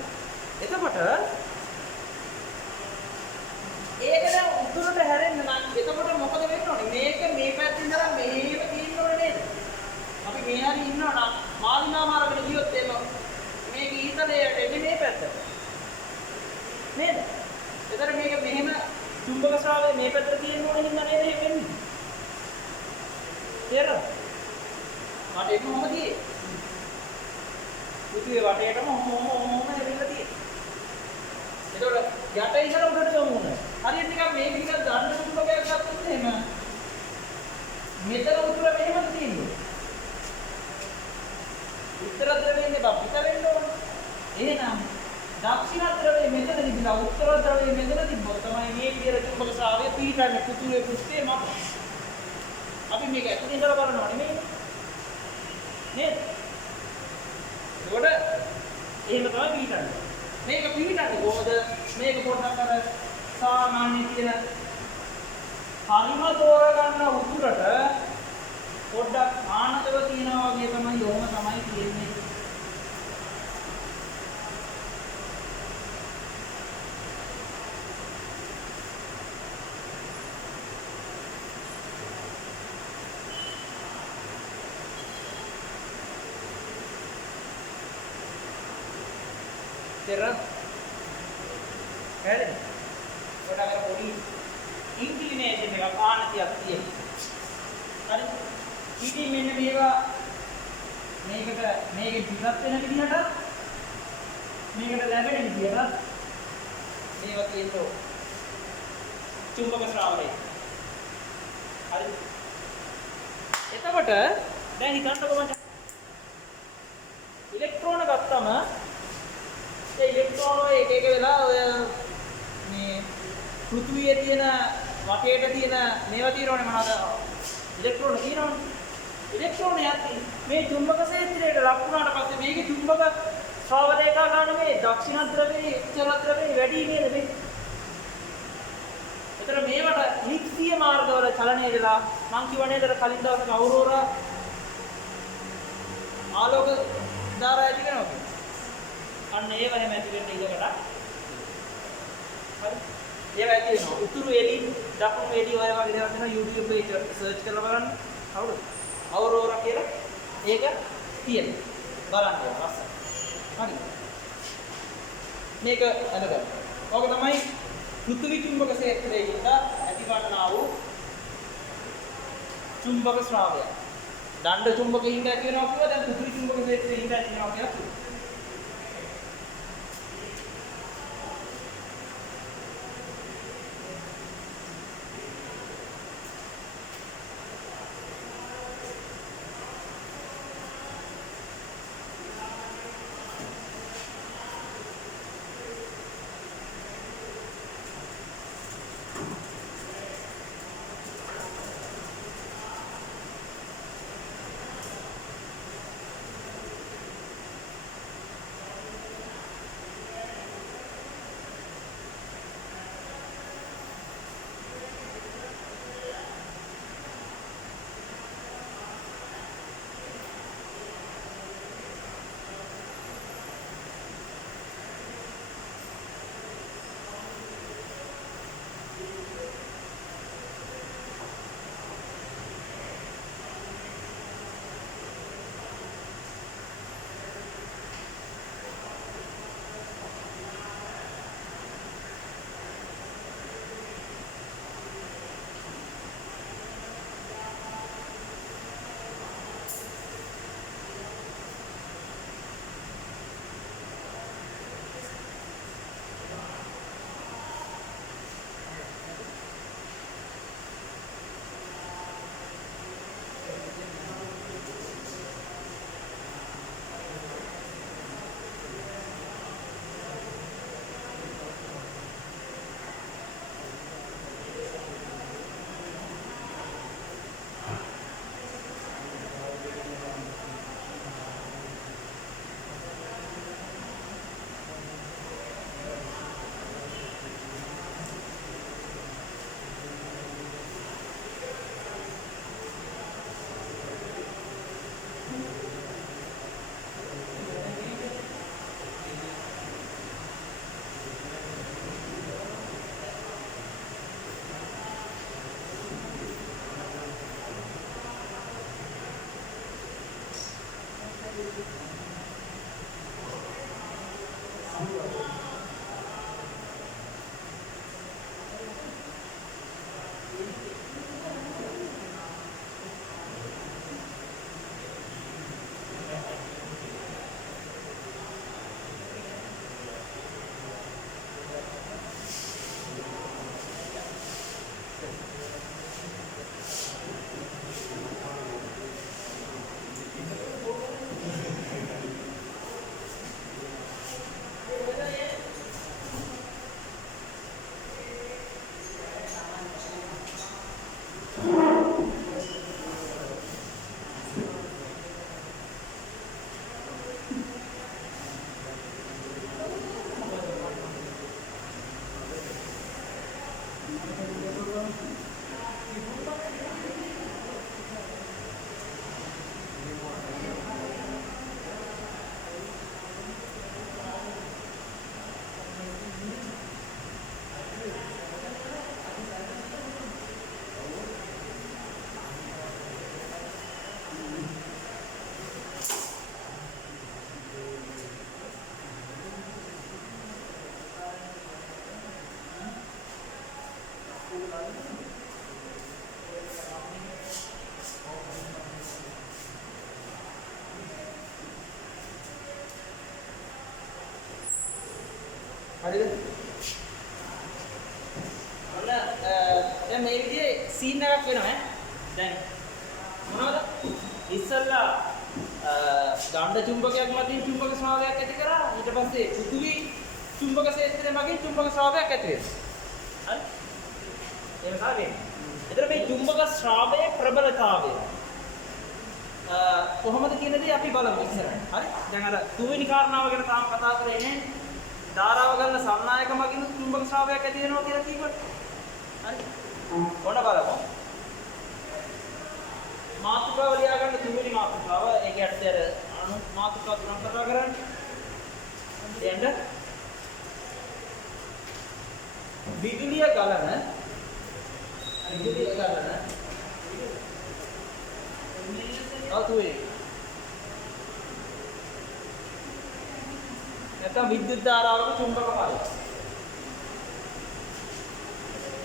එතකොට ඒක දැන් උතුරට හැරෙන්න නම් එතකොට මොකද වෙන්න ඕනේ? මේක මේ පැත්තෙන් ඉඳලා මෙහෙම තියෙන්න ඕනේ නේද? අපි මේ හරි ඉන්නවා නම් මාලිමාව අරගෙන ගියොත් එම මේක ඊතලයට එන්නේ මේ පැත්තට. නේද? එතන මේක මෙහෙම චුම්බක ශ්‍රාවය මේ පැත්තට තියෙන්න ඕනේ හින්දා නේද එහෙම වෙන්නේ? තේරෙනවද? වටේම මොම තියෙන්නේ. පෘථිවිය වටේටම මොම හැරිලා තියෙන්නේ. එතකොට යට ඉඳලා උඩට යමු උන. හරියට නිකන් මේක නිකන් දන්න චුම්බකයක් ගත්තොත් එහෙම මෙතන උතුර මෙහෙමද තියෙන්නේ. උත්තර ද්‍රවයේ බබ්බිත වෙන්න ඕන. එහෙනම් දක්ෂිණ ද්‍රවයේ මෙතන තිබිලා උත්තර ද්‍රවයේ මෙතන තිබ්බොත් තමයි මේ විදිහට චුම්බක ශ්‍රාවය පීඩන්නේ පෘථිවියේ පෘෂ්ඨයේ මත. අපි මේක ඇතුලේ ඉඳලා බලනවා නෙමෙයි. නේද? ඒකට එහෙම තමයි පීඩන්නේ. මේක පීඩන්නේ කොහොමද? මේක පොඩ්ඩක් අර සාමාන්‍ය තියෙන හරිම තෝරගන්න උතුරට පොඩ්ඩක් ආනතව තියනවා වගේ තමයි යොම තමයි තියෙන්නේ. තේරෙනවද? හරිද? පොඩ්ඩක් අර පොඩි ඉන්ක්ලිනේෂන් එකක් ආනතියක් තියෙනවා. හරි? ඉතින් මෙන්න මේවා මේකට මේකේ පිටත් වෙන විදිහට මේකට ලැබෙන විදිහට මේවා තියෙනවා. චුම්බක ශ්‍රාවණය. හරි? එතකොට දැන් හිතන්නකෝ මචං. ඉලෙක්ට්‍රෝන ගත්තම ඒ ඉලෙක්ට්‍රෝන එක එක වෙලා ඔය මේ පෘථිවියේ තියෙන වටේට තියෙන මේවා තියෙනවනේ මොනවාද? ඉලෙක්ට්‍රෝන තියෙනවනේ. ඉලෙක්ට්‍රෝනයක් මේ චුම්බක ක්ෂේත්‍රයට ලක් වුණාට පස්සේ මේකේ චුම්බක ශ්‍රාවණයක ගන්න මේ දක්ෂිණ ද්‍රවයේ උත්තර ද්‍රවයේ වැඩි නේද මේ? ඒතර මේවට ලික්සිය මාර්ගවල චලනය වෙලා මං කියවනේ දර කලින් දවසක අවුරෝරා ආලෝක ධාරා ඇති වෙනවා. අන්න ඒව එහෙම ඇති වෙන්න ඉඩකට. හරි. ඒව ඇති වෙනවා. උතුරු එළි, දකුණු එළි ඔය වගේ දේවල් වෙනවා YouTube එකේ සර්ච් කරලා බලන්න. හවුද? අවුරෝරා කියලා ඒක තියෙනවා. බලන්න ඕන ලස්සන. හරි. මේක අදගන්න. ඔක තමයි පෘථිවි චුම්බක ක්ෂේත්‍රයේ ඉඳ ඇතිවන්නා වූ චුම්බක ශ්‍රාවය. දණ්ඩ චුම්බකෙින්ද ඇති වෙනවා කියුවා දැන් පෘථිවි චුම්බක ක්ෂේත්‍රයේ ඉඳ ඇති වෙනවා කියලා කිව්වා. හරිද? ඔන්න දැන් මේ විදිහේ සීන් එකක් වෙනවා ඈ. දැන් මොනවද? ඉස්සල්ලා ගණ්ඩ චුම්බකයක් මතින් චුම්බක ස්වභාවයක් ඇති කරා. ඊට පස්සේ පෘථිවි චුම්බක ක්ෂේත්‍රය මගින් චුම්බක ස්වභාවයක් ඇති වෙනවා. හරි? එහෙම තමයි. එතන මේ චුම්බක ස්වභාවයේ ප්‍රබලතාවය කොහොමද කියන දේ අපි බලමු ඉස්සරහින්. හරි? දැන් අර තුන්වෙනි කාරණාව ගැන තාම කතා කරේ නැහැ. ධාරාව ගන්න සන්නායක මගින් චුම්බක ස්වභාවයක් ඇති වෙනවා කියලා කිව්වනේ. හරි? ඔන්න බලමු. මාතෘකාව ලියා ගන්න තුන්වෙනි මාතෘකාව. ඒකේ ඇත්තට අනු මාතෘකාව තුනක් කතා කරන්නේ. එන්න විදුලිය ගලන නැත්නම් විද්‍යුත් ධාරාවක චුම්බක ඵලය.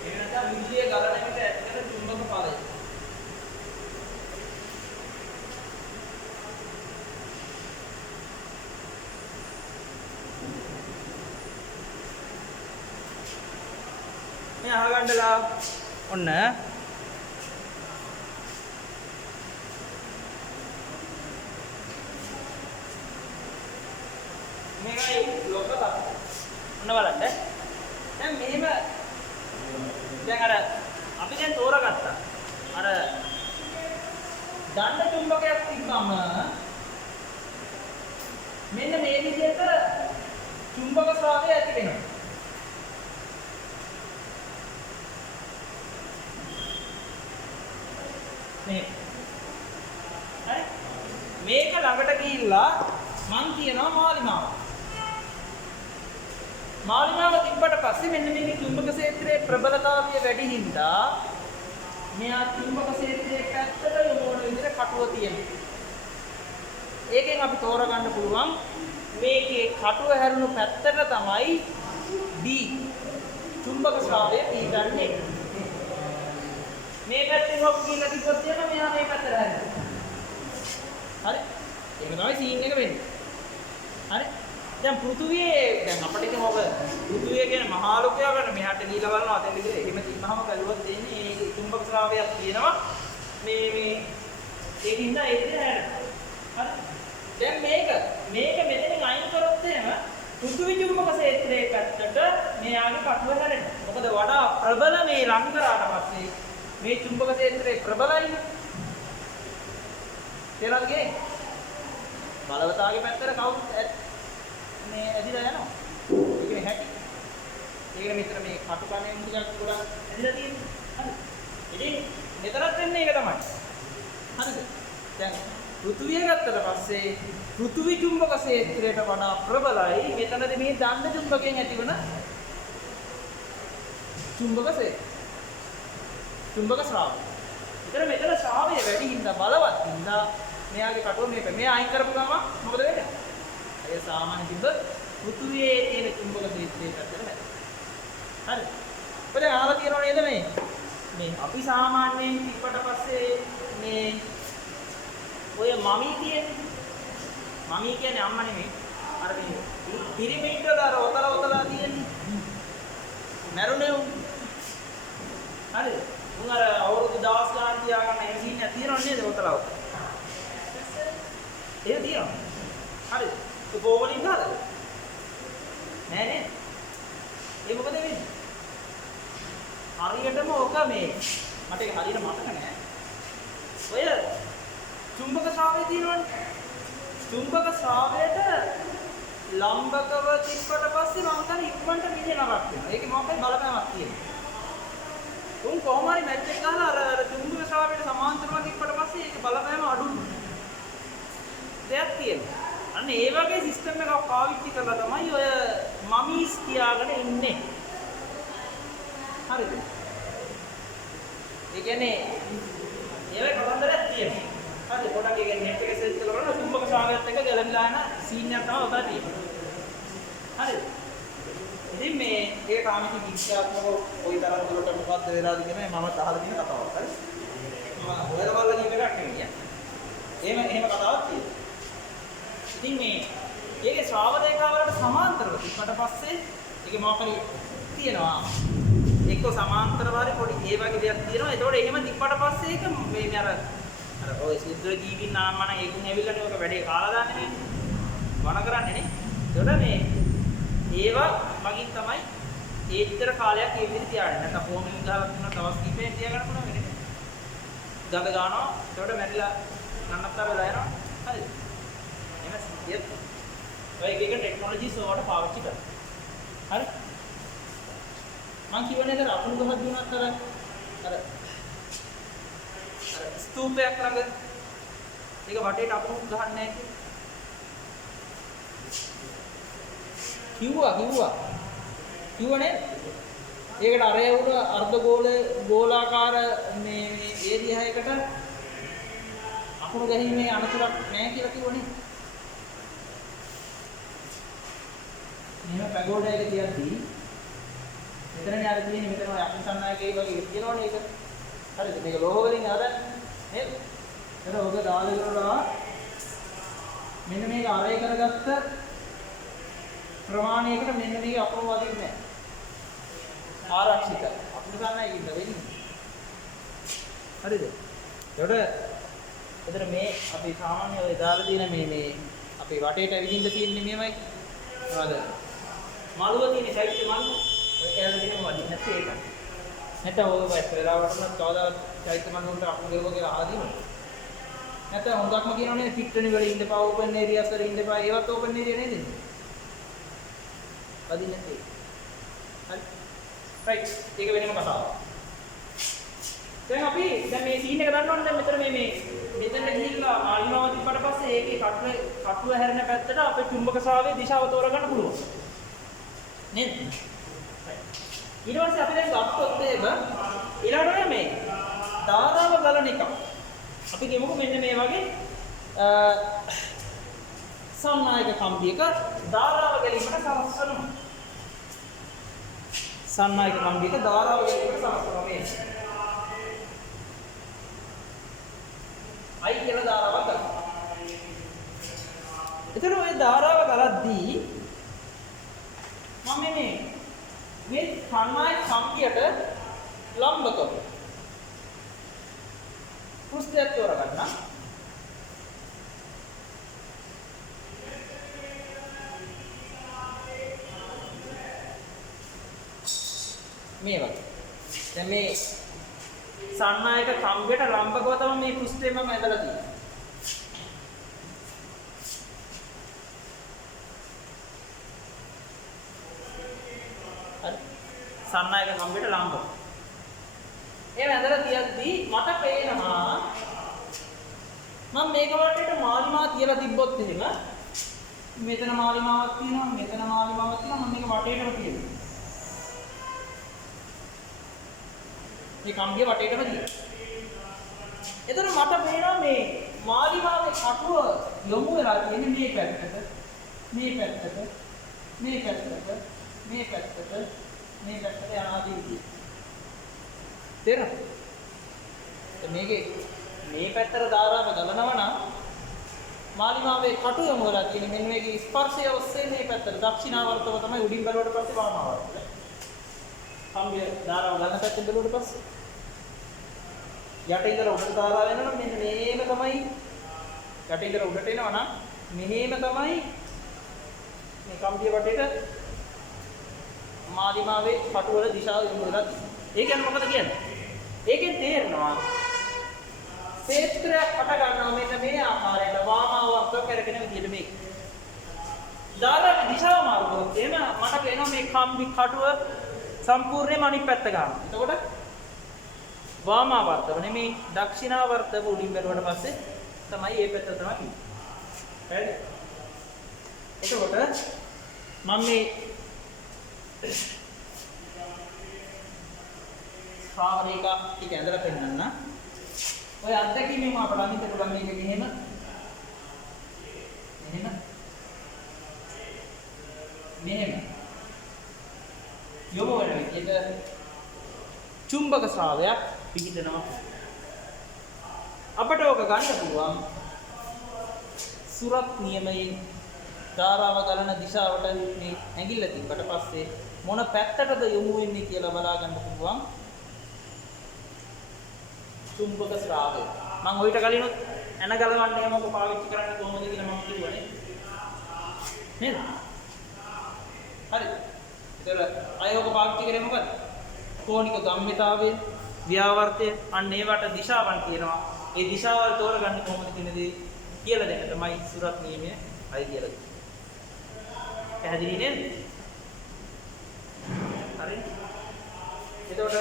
ඒ නැත්නම් විදුලිය ගලන එකට ඇති කරන චුම්බක ඵලය. මේ අහගන්නලා ඔන්න මේකයි ලොක තමයි. ඔන්න බලන්න. දැන් මෙහෙම දැන් අර අපි දැන් තෝරාගත්තා. අර දණ්ඩ චුම්බකයක් තිබ්බම මෙන්න මේ විදිහට චුම්බක ස්වභාවය ඇති වෙනවා. මේ හරි මේක ළඟට ගිහිල්ලා මං කියනවා මාලිමාව. මාලිමාව තිබ්බට පස්සේ මෙන්න මේකේ චුම්බක ක්ෂේත්‍රයේ ප්‍රබලතාවය වැඩි හින්දා මෙයා චුම්බක ක්ෂේත්‍රයේ පැත්තට යොමු වෙන විදිහට කටුව තියෙනවා. ඒකෙන් අපි තෝරගන්න පුළුවන් මේකේ කටුව හැරුණු පැත්තට තමයි B චුම්බක ස්වභාවය පිටන්නේ. මේ පැත්තෙන් හොක් කියලා කිව්වොත් එහෙම මෙයා මේ පැත්තට හැරෙනවා. හරි? ඒක තමයි සීන් එක වෙන්නේ. හරි? දැන් පෘථුවියේ දැන් අපිට ඉතින් ඔබ පෘථුවිය කියන්නේ මහා ලෝකයක් ගන්න මෙහාට ගිහිලා බලනවා අතෙන් ගිහින් එහෙම තිබ්බහම බැලුවොත් එන්නේ මේ චුම්බක ස්වභාවයක් තියෙනවා. මේ ඒකින්ද ඒ විදිහට හැරෙනවා. හරි? දැන් මේක මෙතනින් අයින් කරොත් එහෙම පෘථුවි චුම්බක ක්ෂේත්‍රයේ පැත්තට මෙයාගේ කටුව හැරෙනවා. මොකද වඩා ප්‍රබල මේ ලං කරාට පස්සේ මේ චුම්බක ක්ෂේත්‍රයේ ප්‍රබලයි. තේරෙනවද? බලවතාගේ පැත්තට කවුරුත් මේ ඇදිලා යනවා. ඒකනේ හැටි. ඒකනේ මෙතන මේ කටු කණෙන් ටිකක් ගොඩක් ඇදිලා තියෙන්නේ. හරි. ඉතින් මෙතනත් වෙන්නේ ඒක තමයි. හරිද? දැන් පෘථුවිය ගත්තට පස්සේ පෘථුවි චුම්බක ක්ෂේත්‍රයට වඩා ප්‍රබලයි මෙතනදී මේ දණ්ඩ චුම්බකයෙන් ඇතිවන චුම්බක ක්ෂේත්‍රය. චුම්බක ශ්‍රාවය. මෙතන ශ්‍රාවය වැඩි හින්දා බලවත් හින්දා මෙයාගේ කටුව මේ අයින් කරපු ගමන් මොකද වෙන්නේ? ඒ සාමාන්‍ය තිබ්බ පෘථුවියේ තියෙන චුම්බක ක්ෂේත්‍රයේ පැත්තට හැරෙනවා. හරි. ඔය දැන් අහලා තියෙනව නේද මේ අපි සාමාන්‍යයෙන් තිබ්බට පස්සේ මේ ඔය මමී කියන්නේ. මමී කියන්නේ අම්මා නෙමෙයි. අර මේ පිරිමිඩ් වල අර ඔතලා තියෙන්නේ. මැරුණේ උන්. හරිද? උන් අර අවුරුදු 10 ගාන තියාගන්න එහෙම සීන් එක තියෙනව නේද ඔතලා? ඒක තියෙනවා. හරිද? ඒ බෝවලින් දාද? නෑ නේද? ඒ මොකද වෙන්නේ? හරියටම ඔක මේ මට ඒක හරියට මතක නෑ. ඔය චුම්බක ශ්‍රාවය තියෙනවනේ. චුම්බක ශ්‍රාවයට ලම්බකව තිබ්බට පස්සේ මම හිතන්නේ ඉක්මනට මිදෙනවක් වෙනවා. ඒකේ මොකක්ද බලපෑමක් තියෙනවා. උන් කොහොම හරි මැච් එක ගහලා අර චුම්බක ශ්‍රාවයට සමාන්තරව තිබ්බට පස්සේ ඒක බලපෑම අඩු දෙයක් තියෙනවා. අන්න ඒ වගේ සිස්ටම් එකක් පාවිච්චි කරලා තමයි ඔය මමීස් තියාගෙන ඉන්නේ. හරිද? ඒ කියන්නේ ඒවයි කතන්දරයක් තියෙනවා. හරි පොඩක් ඒක net එක සෙට් කරලා බලන්න චුම්බක ශ්‍රාවයත් එක්ක ගැලවිලා යන සීන් එකක් තමයි ඔතන තියෙන්නේ. හරිද? ඉතින් මේ ඒක තාම ඉතින් විද්‍යාත්මකව ওই තරම් දුරට මොකද්ද වෙලාද කියන මම අහලා තියෙන කතාවක්. හරි. මම ඔයාලා බලලා කියප එකක් නෙවෙයි. එහෙම කතාවක් තියෙනවා. ඉතින් මේ ඒකේ ශ්‍රාවකයකවලට සමාන්තරව තිබ්බට පස්සේ ඒකේ මොකක්ද තියෙනවා. එක්ක සමාන්තර වාරේ පොඩි ඒ වගේ දෙයක් තියෙනවා. ඒතකොට එහෙම තිබ්බට පස්සේ ඒක මේ අර ඔය සුද්ධ ජීවීන් නාමන ඒකුන් ඇවිල්ලානේ ඔක වැඩේ කාලා දාන්නේ නේ. වණ කරන්නේ නේ. ඒතකොට මේ ඒවා මගින් තමයි ඒත්තර කාලයක් ඒ විදිහට තියාගන්න. නැත්නම් කොහොම ඉඳලා තුන දවස් කිහිපයක් තියාගන්න පුළුවන් වෙන්නේ. ගඳ ගන්නවා. ඒකට මැරිලා නන්නත්තර වෙලා යනවා. හරිද? එහෙම සිද්ධියක්. ඔය එක ටෙක්නොලොජිස් වලට පාවිච්චි කරනවා. හරි? මං කියවනේ අර අකුණු ගහක් දුණත් අර ස්තූපයක් ළඟ ඒක වටේට අකුණු ගහන්නේ නැහැ කිව්වනේ. ඒකට අරය උඩ අර්ධ ගෝලාකාර මේ ඒරියා එකකට අකුණු ගැනීමේ අනතුරක් නැහැ කියලා කිව්වනේ. මෙහෙම පැගෝඩා එක තියද්දී මෙතනනේ අර තියෙන්නේ මෙතන ඔය අකුසන්නායකේ වගේ තියෙනවනේ ඒක. හරිද? මේක ලෝහ වලින් හදන්නේ නේද? ඒක ඔබ දාලා කරලා මෙන්න මේක අරය කරගත්ත ප්‍රමාණයකට මෙන්න මේක අකුණු වදින්නේ නැහැ. ආරක්ෂිතයි. අකුසන්නායකින් වෙන්නේ. හරිද? ඒකට එතන මේ අපි සාමාන්‍ය ඔය දාලා තියෙන මේ අපේ වටේට ඇවිදින්න තියෙන්නේ මෙහෙමයි. මොනවද? මාළුව තියෙන සයිට් මාළුව ඒකල දෙන්නේ මොකද නැත්නම් ඒක. නැත්නම් ඔය වයිස් වෙලාවට නම් කවදා චෛත්‍ය මනුන්ට අකුණු ගලවගේ ආදීන. නැත්නම් හොඟක්ම කියනවනේ පිට්ටනි වල ඉන්න පා ඕපන් ඒරියාස් වල ඉන්න පා ඒවත් ඕපන් ඒරියා නේද? අදින්නේ නැහැ. හරි. රයිට්. ඒක වෙනම කතාවක්. දැන් අපි දැන් මේ සීන් එක ගන්නවනේ දැන් මෙතන මෙතන ගිහිල්ලා ආලිමාව තිබ්බට පස්සේ ඒකේ කටුව හැරෙන පැත්තට අපේ චුම්බක ශ්‍රාවයේ දිශාව තෝරගන්න පුළුවන්. නේද? ඊට පස්සේ අපි දැන් ගත්තොත් එහෙම ඊළඟට මේ ධාරාව ගලන එක. අපි කියමුකෝ මෙන්න මේ වගේ සම්නායක කම්බියක ධාරාව ගැලීමට සලස්වනවා. සම්නායක කම්බියක ධාරාව ගැලීමට සලස්වනවා මේ. අයි කියලා ධාරාවක් ගන්නවා. එතන ওই ධාරාව ගලද්දී මම මේ සම්නායක කම්බියට ලම්බකව පෘෂ්ඨයක් තෝරගන්න. මේ වගේ. දැන් මේ සම්නායක කම්බියට ලම්බකව තමයි මේ පෘෂ්ඨය මම ඇදලා තියෙන්නේ. හරි. සම්නායක කම්බියට ලම්බකව. ඒ ඇදලා තියද්දී මට පේනවා මම මේක වටේට මාලිමාව තියලා තිබ්බොත් එහෙම මෙතන මාලිමාවක් තියෙනවා මෙතන මාලිමාවක් තියෙනවා මම මේක වටේටම තියනවා. මේ කම්බිය වටේටම තියෙනවා. එතන මට පේනවා මේ මාලිමාවේ කටුව යොමු වෙලා තියෙන්නේ මේ පැත්තට මේ පැත්තට මේ පැත්තට මේ පැත්තට මේ පැත්තට යනාදී විදිහට. තේරෙනවද? මේකේ මේ පැත්තට ධාරාව ගලනවා නම් මාලිමාවේ කටු යොමු වෙලා තියෙන්නේ මෙන්න මේකේ ස්පර්ශය ඔස්සේ මේ පැත්තට දක්ෂිනාවර්තව තමයි උඩින් බැලුවට පස්සේ වාමාවර්තය. කම්බිය ධාරාව ගන්න පැත්තෙන් බැලුවට පස්සේ යට ඉඳලා උඩට ධාරාව එනවා මෙන්න මේම තමයි යට ඉඳලා උඩට එනවා නම් මෙහෙම තමයි මේ කම්බිය වටේට මාලිමාවේ කටු වල දිශාව යොමු වෙලා තියෙන්නේ. ඒ කියන්නේ මොකද කියන්නේ? ඒකෙන් තේරෙනවා ක්ෂේත්‍රයක් හට ගන්නවා මෙන්න මේ ආකාරයට වාමාවර්ත කරගෙන විදිහට මේක. ධාරාවේ දිශාව මාරු කරොත් එහෙම මට පේනවා මේ කම්බි කටුව සම්පූර්ණයෙන්ම අනිත් පැත්ත ගන්නවා. එතකොට වාමාවර්තව නෙමෙයි දක්ෂිනාවර්තව උඩින් බැලුවට පස්සේ තමයි මේ පැත්ත තමයි තියෙන්නේ. හරිද? එතකොට මම මේ ශ්‍රාවණික ටික ඇඳලා පෙන්නන්න. ඔය අත්දැකීමෙන් අපට අනිත් පුළුවන් මේක මෙහෙම මෙහෙම මෙහෙම යොමු වෙන විදිහට චුම්බක ශ්‍රාවයක් පිහිටනවා. අපට ඕක ගන්න පුළුවන් සුරත් නියමයෙන් ධාරාව ගලන දිශාවට මේ ඇඟිල්ල තිබ්බට පස්සේ මොන පැත්තටද යොමු වෙන්නේ කියලා බලා ගන්න පුළුවන් චුම්බක ශ්‍රාවය. මම ඔයිට කලිනුත් එන ගලවන්නේ මොකක් පාවිච්චි කරන්නේ කොහොමද කියලා මම කිව්වනේ. නේද? හරි. ඒතර අයෝක පාවිච්චි කරේ මොකද? කෝණික ගම්මිතාවය, ව්‍යාවර්තය අන්න ඒවට දිශාවන් තියෙනවා. ඒ දිශාවල් තෝරගන්න කොහොමද කියන දේ කියලා දෙන්න තමයි සුරත් නියමය අය කියලා දෙන්නේ. පැහැදිලි නේද? හරි. එතකොට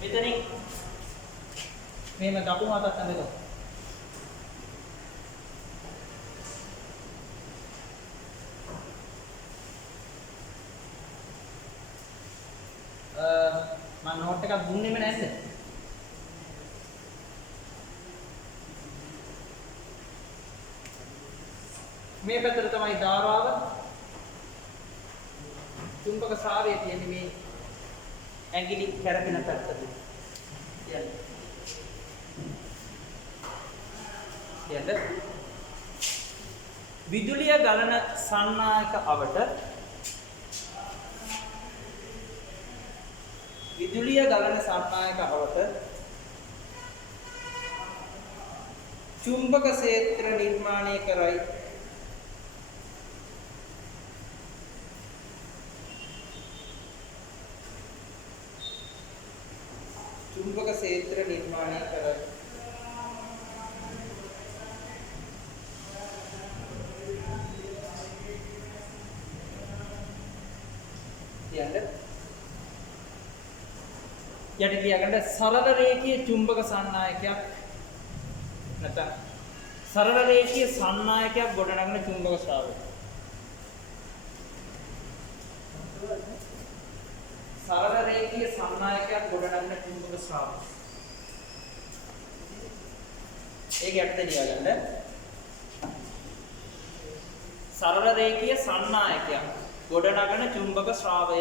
මෙතනින් මේම දකුණු අතත් අඳගමු. මම නෝට් එකක් දුන්නේම නැද්ද? මේ පැත්තට තමයි ධාරාව චුම්බක සාරයේ තියෙන්නේ මේ ඇඟිලි කැරපෙන පැත්තට. කියන්න. විදුලිය ගලන සන්නායක අවට චුම්බක ක්ෂේත්‍ර නිර්මාණය කරයි. චුම්බක ක්ෂේත්‍ර නිර්මාණය කරයි. කියන්න. යටි ලියගන්න සරල රේඛීය චුම්බක සන්නායකයක් නැත්නම් සරල රේඛීය සන්නායකයක් ගොඩනගන චුම්බක ශ්‍රාවය. සරල රේඛීය සන්නායකයක් ගොඩනගන චුම්බක ශ්‍රාවය. ඒක යටි ලියගන්න. සරල රේඛීය සන්නායකයක් ගොඩනගන චුම්බක ශ්‍රාවය.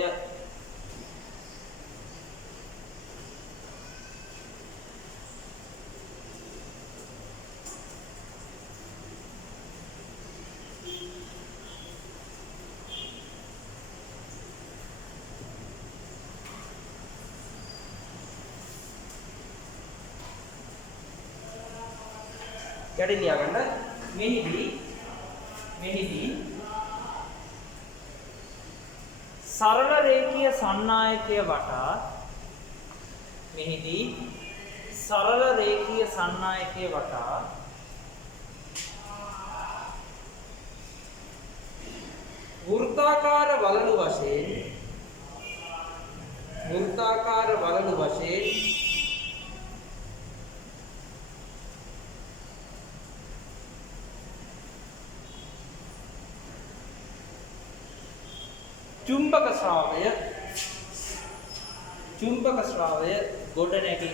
යටි ලියගන්න. මෙහිදී සරල රේඛීය සන්නායකය වටා වෘත්තාකාර වලලු වශයෙන් චුම්බක ශ්‍රාවය ගොඩනැගි.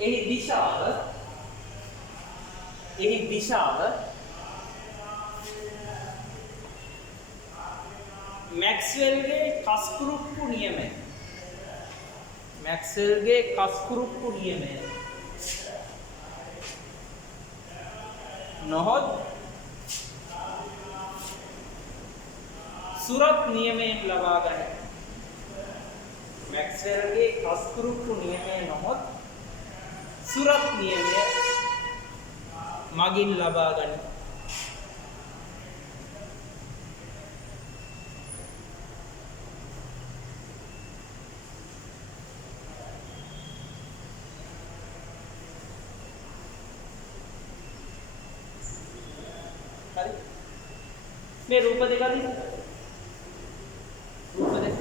එහි දිශාව මැක්ස්වෙල්ගේ කස්කුරුප්පු නියමය. නොහොත් සුරත් නියමයෙන් ලබා ගන්න. මැක්ස්වෙල්ගේ කස්කුරුප්පු නියමය නොහොත් සුරත් නියමය මගින් ලබා ගන්න. මේ රූප දෙක අදින්න. රූප දෙක.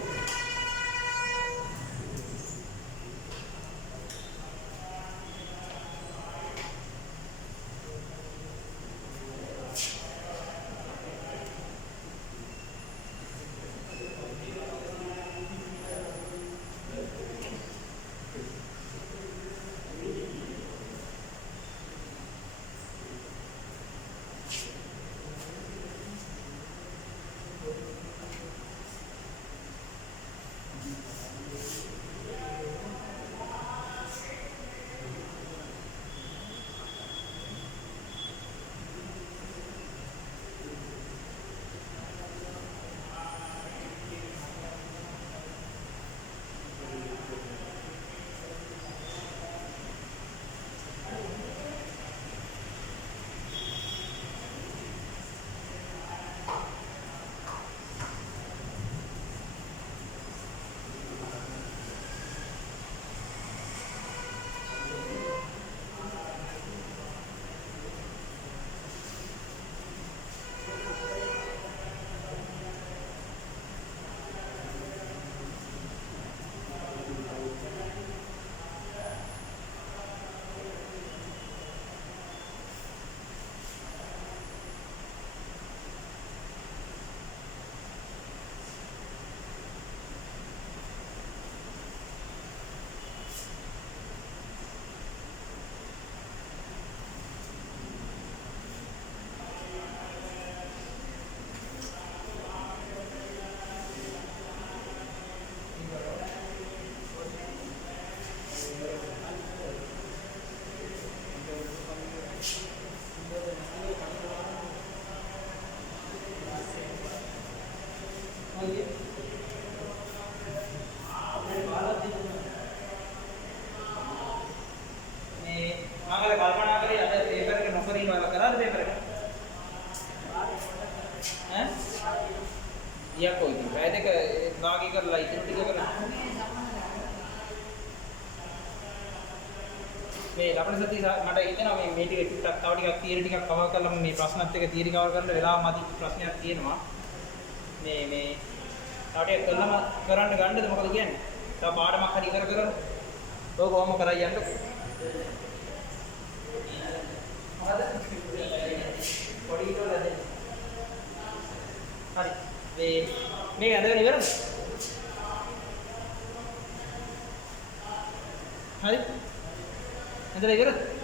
ඊයක් කොයි ඉතින් පැය දෙක භාගී කරලා ඉතුරු ටික කරලා මේ ලබන සතිය මට හිතෙනවා මේ ටික ටිකක් තව ටිකක් තියරි ටිකක් කවර් කරලා මේ ප්‍රශ්නත් එක්ක තියරි කවර් කරන්න වෙලාව මදි ප්‍රශ්නයක් තියෙනවා මේ තව ටිකක් කළාම කරන්න ගන්නද මොකද කියන්නේ තව පාඩමක් හරි කර ඕක කොහොම කරයි යන්න මොකද පොඩි ඉතල දෙන්න හරි මේක ඇදගෙන ඉවරද හරි ඇදලා ඉවරද